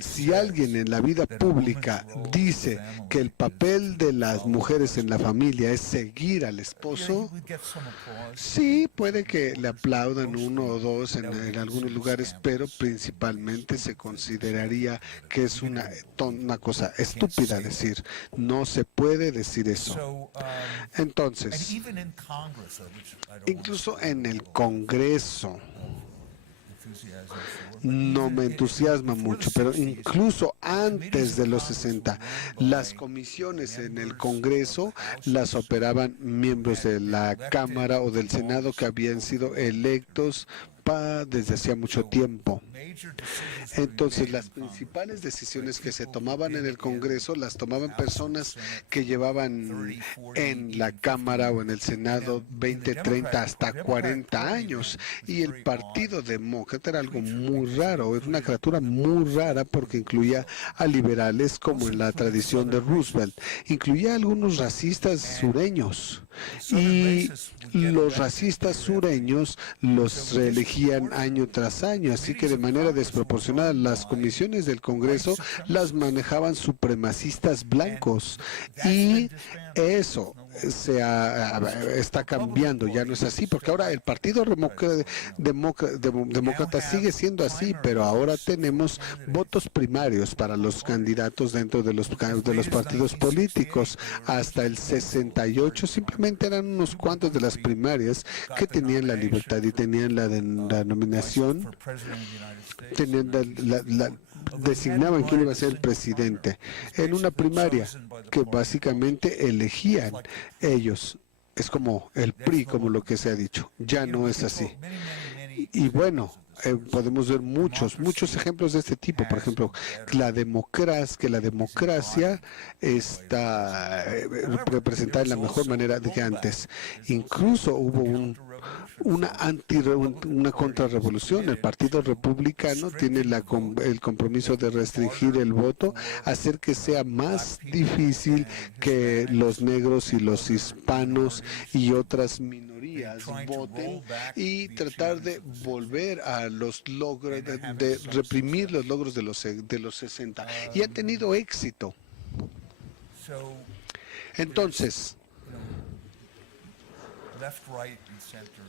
si alguien en la vida pública dice que el papel de las mujeres en la familia es seguir al esposo, sí, puede que le aplaudan uno o dos en algunos lugares, pero principalmente se consideraría que es una cosa estúpida decir. No se puede decir eso. Entonces, incluso en el Congreso, no me entusiasma mucho, pero incluso antes de los 60, las comisiones en el Congreso las operaban miembros de la Cámara o del Senado que habían sido electos desde hacía mucho tiempo. Entonces, las principales decisiones que se tomaban en el Congreso las tomaban personas que llevaban en la Cámara o en el Senado 20, 30, hasta 40 años. Y el Partido Demócrata era algo muy raro, era una criatura muy rara porque incluía a liberales como en la tradición de Roosevelt, incluía a algunos racistas sureños. Y los racistas sureños los reelegían año tras año, así que de manera desproporcionada las comisiones del Congreso las manejaban supremacistas blancos. Y eso está cambiando, ya no es así, porque ahora el Partido Demócrata sigue siendo así, pero ahora tenemos votos primarios para los candidatos dentro de los partidos políticos. Hasta el 68 simplemente eran unos cuantos de las primarias que tenían la libertad y tenían la nominación, tenían designaban quién iba a ser el presidente en una primaria que básicamente elegían ellos. Es como el PRI, como lo que se ha dicho. Ya no es así. Y bueno, podemos ver muchos ejemplos de este tipo. Por ejemplo, la democracia está representada de la mejor manera que antes. Incluso hubo una contrarrevolución. El Partido Republicano tiene el compromiso de restringir el voto, hacer que sea más difícil que los negros y los hispanos y otras minorías voten y tratar de volver a los logros, de reprimir los logros de los 60. Y han tenido éxito. Entonces,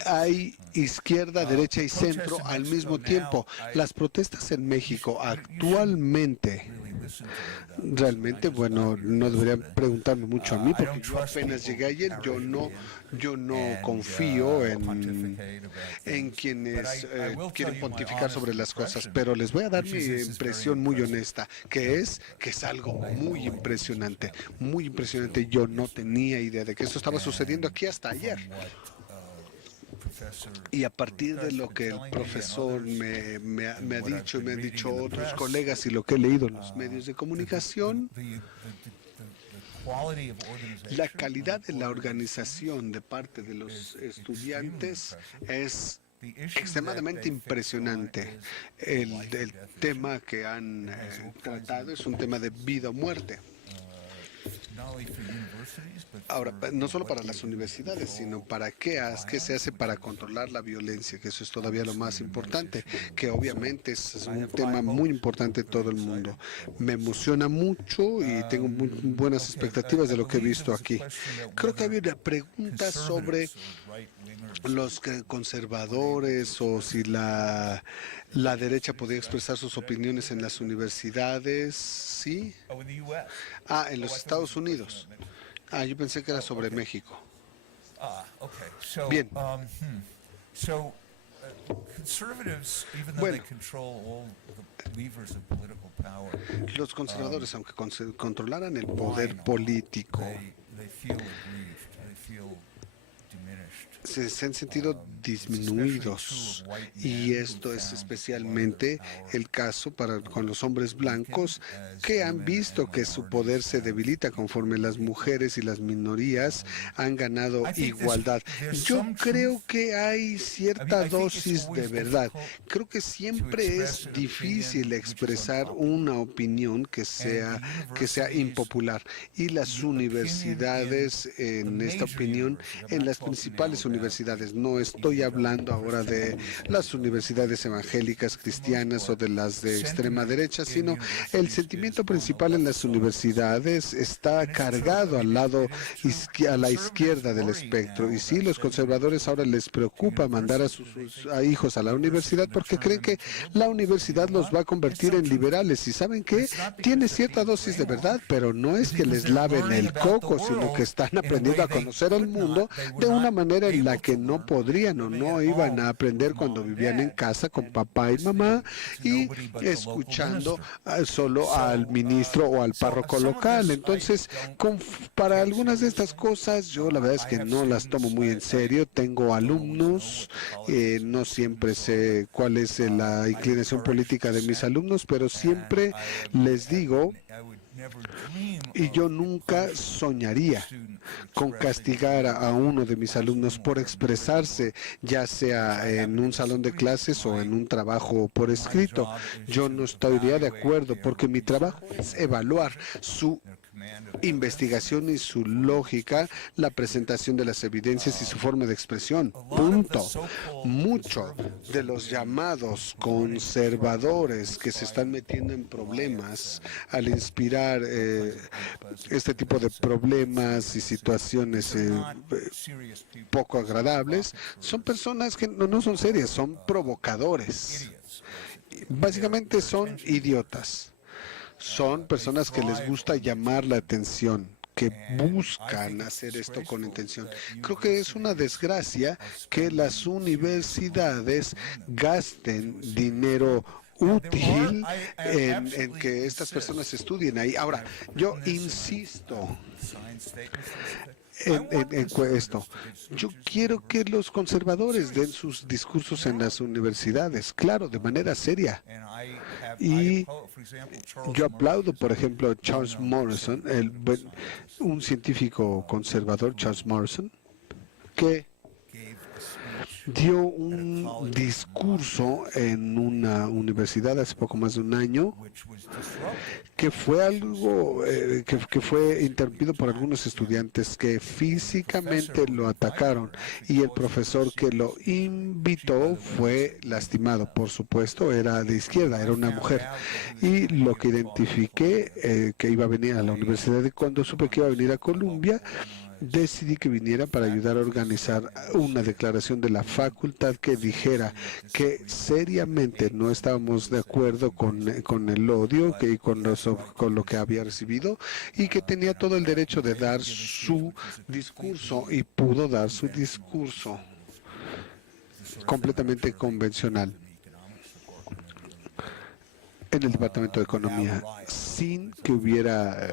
hay izquierda, derecha y centro al mismo tiempo. Las protestas en México actualmente, realmente, bueno, no deberían preguntarme mucho a mí porque yo apenas llegué ayer. Yo no confío en quienes quieren pontificar sobre las cosas, pero les voy a dar mi impresión muy honesta, que es algo muy impresionante, muy impresionante. Yo no tenía idea de que esto estaba sucediendo aquí hasta ayer. Y a partir de lo que el profesor me ha dicho y me han dicho otros colegas y lo que he leído en los medios de comunicación, la calidad de la organización de parte de los estudiantes es extremadamente impresionante. El tema que han tratado es un tema de vida o muerte. Ahora, no solo para las universidades, sino para qué se hace para controlar la violencia, que eso es todavía lo más importante, que obviamente es un tema muy importante en todo el mundo. Me emociona mucho y tengo muy buenas expectativas de lo que he visto aquí. Creo que había una pregunta sobre los conservadores o si la derecha podía expresar sus opiniones en las universidades, ¿sí? En los Estados Unidos. Yo pensé que era sobre México. Bien. Bueno, los conservadores, aunque controlaran el poder político, se han sentido disminuidos, y esto es especialmente el caso con los hombres blancos, que han visto que su poder se debilita conforme las mujeres y las minorías han ganado igualdad. Yo creo que hay cierta dosis de verdad. Creo que siempre es difícil expresar una opinión que sea impopular, y las universidades, en esta opinión, en las principales universidades, no estoy hablando ahora de las universidades evangélicas cristianas o de las de extrema derecha, sino el sentimiento principal en las universidades está cargado a la izquierda del espectro. Y sí, los conservadores ahora les preocupa mandar a sus hijos a la universidad porque creen que la universidad los va a convertir en liberales. Y ¿saben qué? Tiene cierta dosis de verdad, pero no es que les laven el coco, sino que están aprendiendo a conocer el mundo de una manera en la que no podrían o no iban a aprender cuando vivían en casa con papá y mamá y escuchando solo al ministro o al párroco local. Entonces, para algunas de estas cosas, yo la verdad es que no las tomo muy en serio. Tengo alumnos, no siempre sé cuál es la inclinación política de mis alumnos, pero siempre les digo, y yo nunca soñaría con castigar a uno de mis alumnos por expresarse, ya sea en un salón de clases o en un trabajo por escrito. Yo no estaría de acuerdo, porque mi trabajo es evaluar su investigación y su lógica, la presentación de las evidencias y su forma de expresión. Punto. Mucho de los llamados conservadores que se están metiendo en problemas al inspirar este tipo de problemas y situaciones poco agradables, son personas que no son serias, son provocadores. Básicamente son idiotas. Son personas que les gusta llamar la atención, que buscan hacer esto con intención. Creo que es una desgracia que las universidades gasten dinero útil en que estas personas estudien ahí. Ahora, yo insisto en esto. Yo quiero que los conservadores den sus discursos en las universidades, claro, de manera seria. Y yo aplaudo, por ejemplo, a Charles Morrison, un científico conservador, Charles Morrison, que dio un discurso en una universidad hace poco más de un año que fue algo que fue interrumpido por algunos estudiantes que físicamente lo atacaron, y el profesor que lo invitó fue lastimado. Por supuesto, era de izquierda, era una mujer, y lo que identifiqué que iba a venir a la universidad, y cuando supe que iba a venir a Columbia, decidí que viniera para ayudar a organizar una declaración de la facultad que dijera que seriamente no estábamos de acuerdo con el odio y con lo que había recibido, y que tenía todo el derecho de dar su discurso, y pudo dar su discurso completamente convencional en el Departamento de Economía, sin que hubiera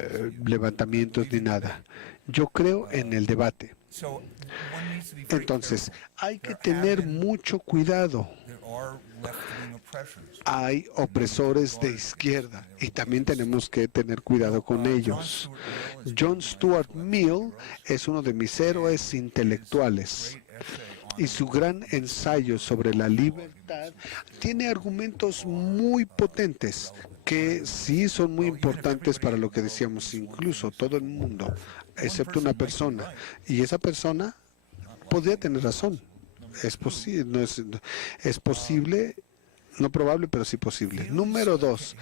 levantamientos ni nada. Yo creo en el debate. Entonces, hay que tener mucho cuidado. Hay opresores de izquierda y también tenemos que tener cuidado con ellos. John Stuart Mill es uno de mis héroes intelectuales, y su gran ensayo sobre la libertad tiene argumentos muy potentes que sí son muy importantes para lo que decíamos. Incluso todo el mundo, excepto una persona, y esa persona podría tener razón. Es posible, es posible, no probable, pero sí posible. Número 2,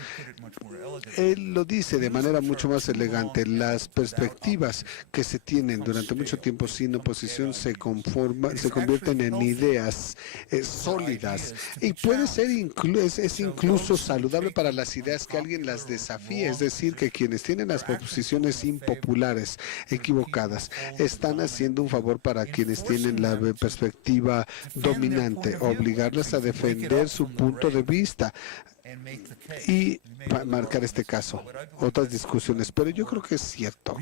él lo dice de manera mucho más elegante: las perspectivas que se tienen durante mucho tiempo sin oposición se convierten en ideas sólidas, y puede ser es incluso saludable para las ideas que alguien las desafíe. Es decir, que quienes tienen las posiciones impopulares, equivocadas, están haciendo un favor para quienes tienen la perspectiva dominante, obligarlas a defender su punto de vista y marcar este caso. Otras discusiones, pero yo creo que es cierto.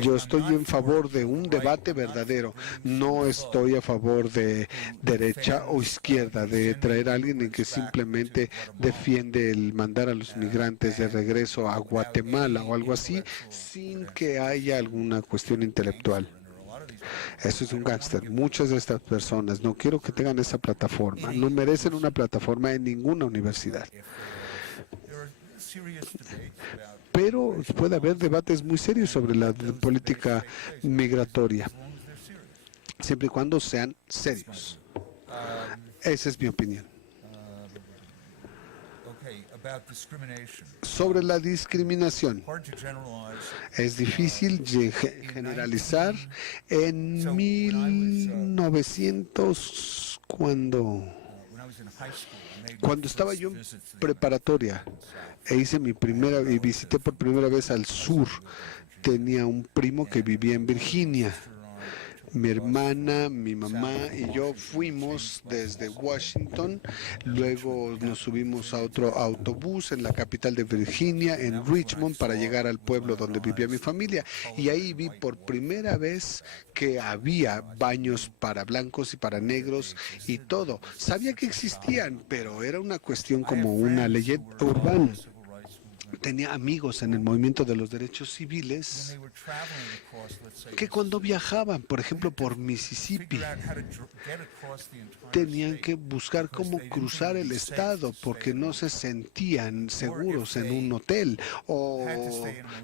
Yo estoy en favor de un debate verdadero. No estoy a favor de derecha o izquierda, de traer a alguien en que simplemente defiende el mandar a los migrantes de regreso a Guatemala o algo así, sin que haya alguna cuestión intelectual. Eso es un gángster. Muchas de estas personas no quiero que tengan esa plataforma. No merecen una plataforma en ninguna universidad. Pero puede haber debates muy serios sobre la política migratoria, siempre y cuando sean serios. Esa es mi opinión. Sobre la discriminación, es difícil generalizar. En 1900, cuando estaba yo en preparatoria y visité por primera vez al sur, tenía un primo que vivía en Virginia. Mi hermana, mi mamá y yo fuimos desde Washington, luego nos subimos a otro autobús en la capital de Virginia, en Richmond, para llegar al pueblo donde vivía mi familia, y ahí vi por primera vez que había baños para blancos y para negros y todo. Sabía que existían, pero era una cuestión como una leyenda urbana. tenía amigos en el movimiento de los derechos civiles que cuando viajaban, por ejemplo, por Mississippi, tenían que buscar cómo cruzar el estado porque no se sentían seguros en un hotel, o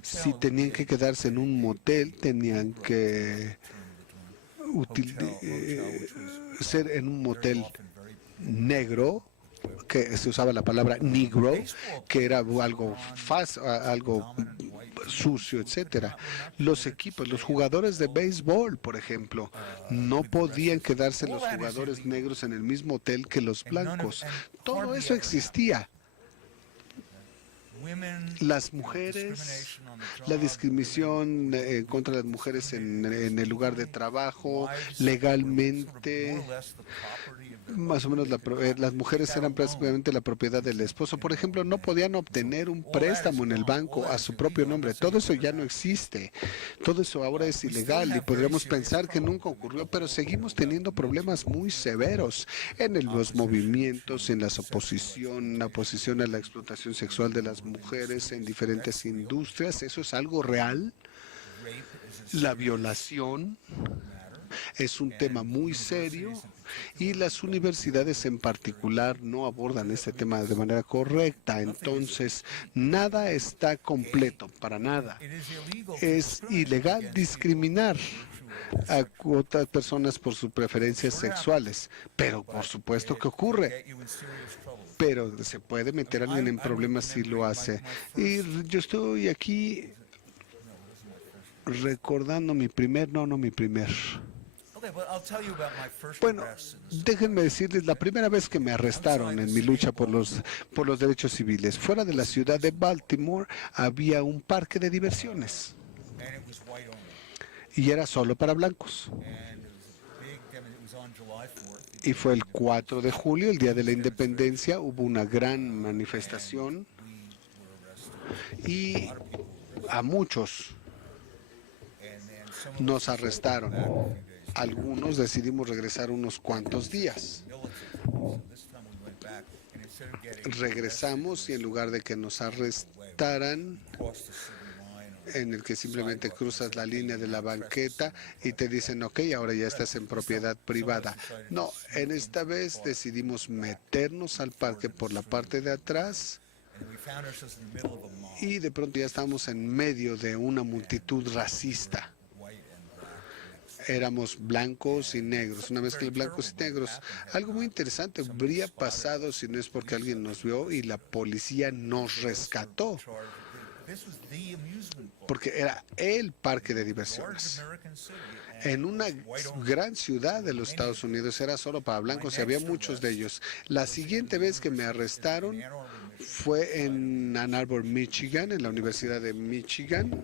si tenían que quedarse en un motel, tenían que ser en un motel negro, que se usaba la palabra negro, que era algo algo sucio, etcétera. Los equipos, los jugadores de béisbol, por ejemplo, no podían quedarse los jugadores negros en el mismo hotel que los blancos. Todo eso existía. Las mujeres, la discriminación contra las mujeres en el lugar de trabajo, legalmente, más o menos las mujeres eran prácticamente la propiedad del esposo. Por ejemplo, no podían obtener un préstamo en el banco a su propio nombre. Todo eso ya no existe. Todo eso ahora es ilegal y podríamos pensar que nunca ocurrió, pero seguimos teniendo problemas muy severos en los movimientos, en la oposición a la explotación sexual de las mujeres en diferentes industrias. Eso es algo real. La violación es un tema muy serio y las universidades en particular no abordan este tema de manera correcta. Entonces, nada está completo, para nada. Es ilegal discriminar a otras personas por sus preferencias sexuales, pero por supuesto que ocurre. Pero se puede meter a alguien en problemas si lo hace. Y yo estoy aquí recordando mi primer. Bueno, déjenme decirles, la primera vez que me arrestaron en mi lucha por los derechos civiles, fuera de la ciudad de Baltimore, había un parque de diversiones. Y era solo para blancos. Y fue el 4 de julio, el día de la independencia, hubo una gran manifestación y a muchos nos arrestaron. Algunos decidimos regresar unos cuantos días. Regresamos y en lugar de que nos arrestaran, en el que simplemente cruzas la línea de la banqueta y te dicen, ok, ahora ya estás en propiedad privada. No, en esta vez decidimos meternos al parque por la parte de atrás y de pronto ya estamos en medio de una multitud racista. Éramos blancos y negros, una mezcla de blancos y negros. Algo muy interesante habría pasado si no es porque alguien nos vio y la policía nos rescató, porque era el parque de diversiones. En una gran ciudad de los Estados Unidos era solo para blancos y había muchos de ellos. La siguiente vez que me arrestaron fue en Ann Arbor, Michigan, en la Universidad de Michigan,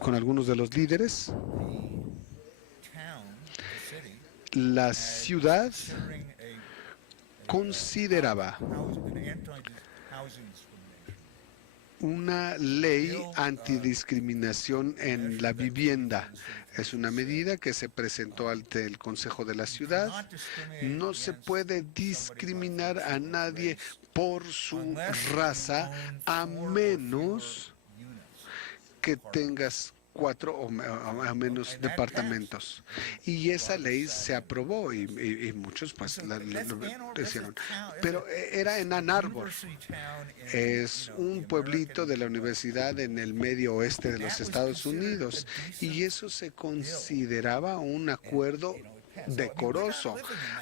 con algunos de los líderes. La ciudad consideraba una ley antidiscriminación en la vivienda. Es una medida que se presentó ante el Consejo de la Ciudad. No se puede discriminar a nadie por su raza a menos que tengas 4 o menos departamentos. Y esa ley se aprobó y muchos pues lo hicieron. Pero era en Ann Arbor. Es un pueblito de la universidad en el medio oeste de los Estados Unidos. Y eso se consideraba un acuerdo decoroso.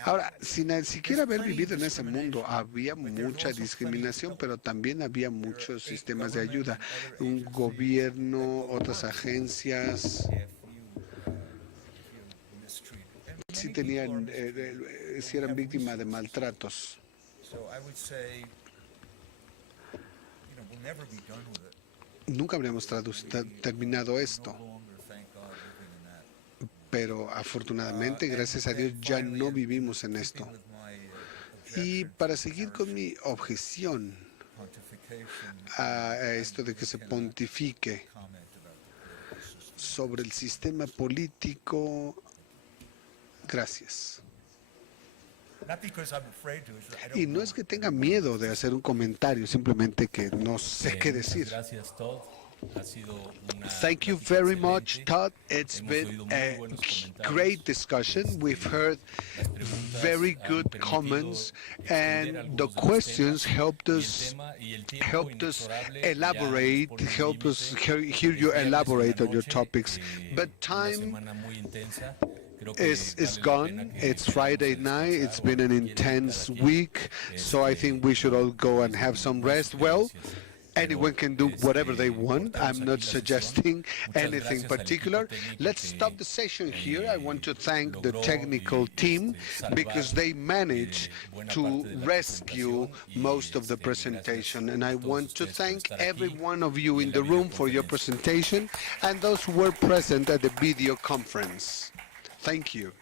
Ahora, sin siquiera haber vivido en ese mundo, había mucha discriminación, pero también había muchos sistemas de ayuda. Un gobierno, otras agencias, sí tenían, sí eran víctimas de maltratos. Nunca habríamos terminado esto. Pero afortunadamente, gracias a Dios, ya no vivimos en esto. Y para seguir con mi objeción a esto de que se pontifique sobre el sistema político, gracias. Not because I'm afraid to, it's that I don't Y no know. es que tenga miedo de hacer un comentario, simplemente que no sé qué Muchas decir. gracias, Todd. Ha sido una Thank you plática very much, excelente. Todd. It's Hemos been oído muy a buenos comentarios. great discussion. We've heard Las preguntas very han good permitido comments, extender and algunos the de los questions temas, helped y el us tema y el tiempo inexorable ya elaborate, nos pone un help us límite. hear you Es viernes en la elaborate on your noche, topics. But una time semana muy intensa. Creo que is vale la gone. pena que It's Friday podamos night. descansar It's o been an quien cada intense quien. week, so I think we should all go and have some rest. Well, anyone can do whatever they want. I'm not suggesting anything particular. Let's stop the session here. I want to thank the technical team because they managed to rescue most of the presentation. And I want to thank every one of you in the room for your presentation and those who were present at the video conference. Thank you.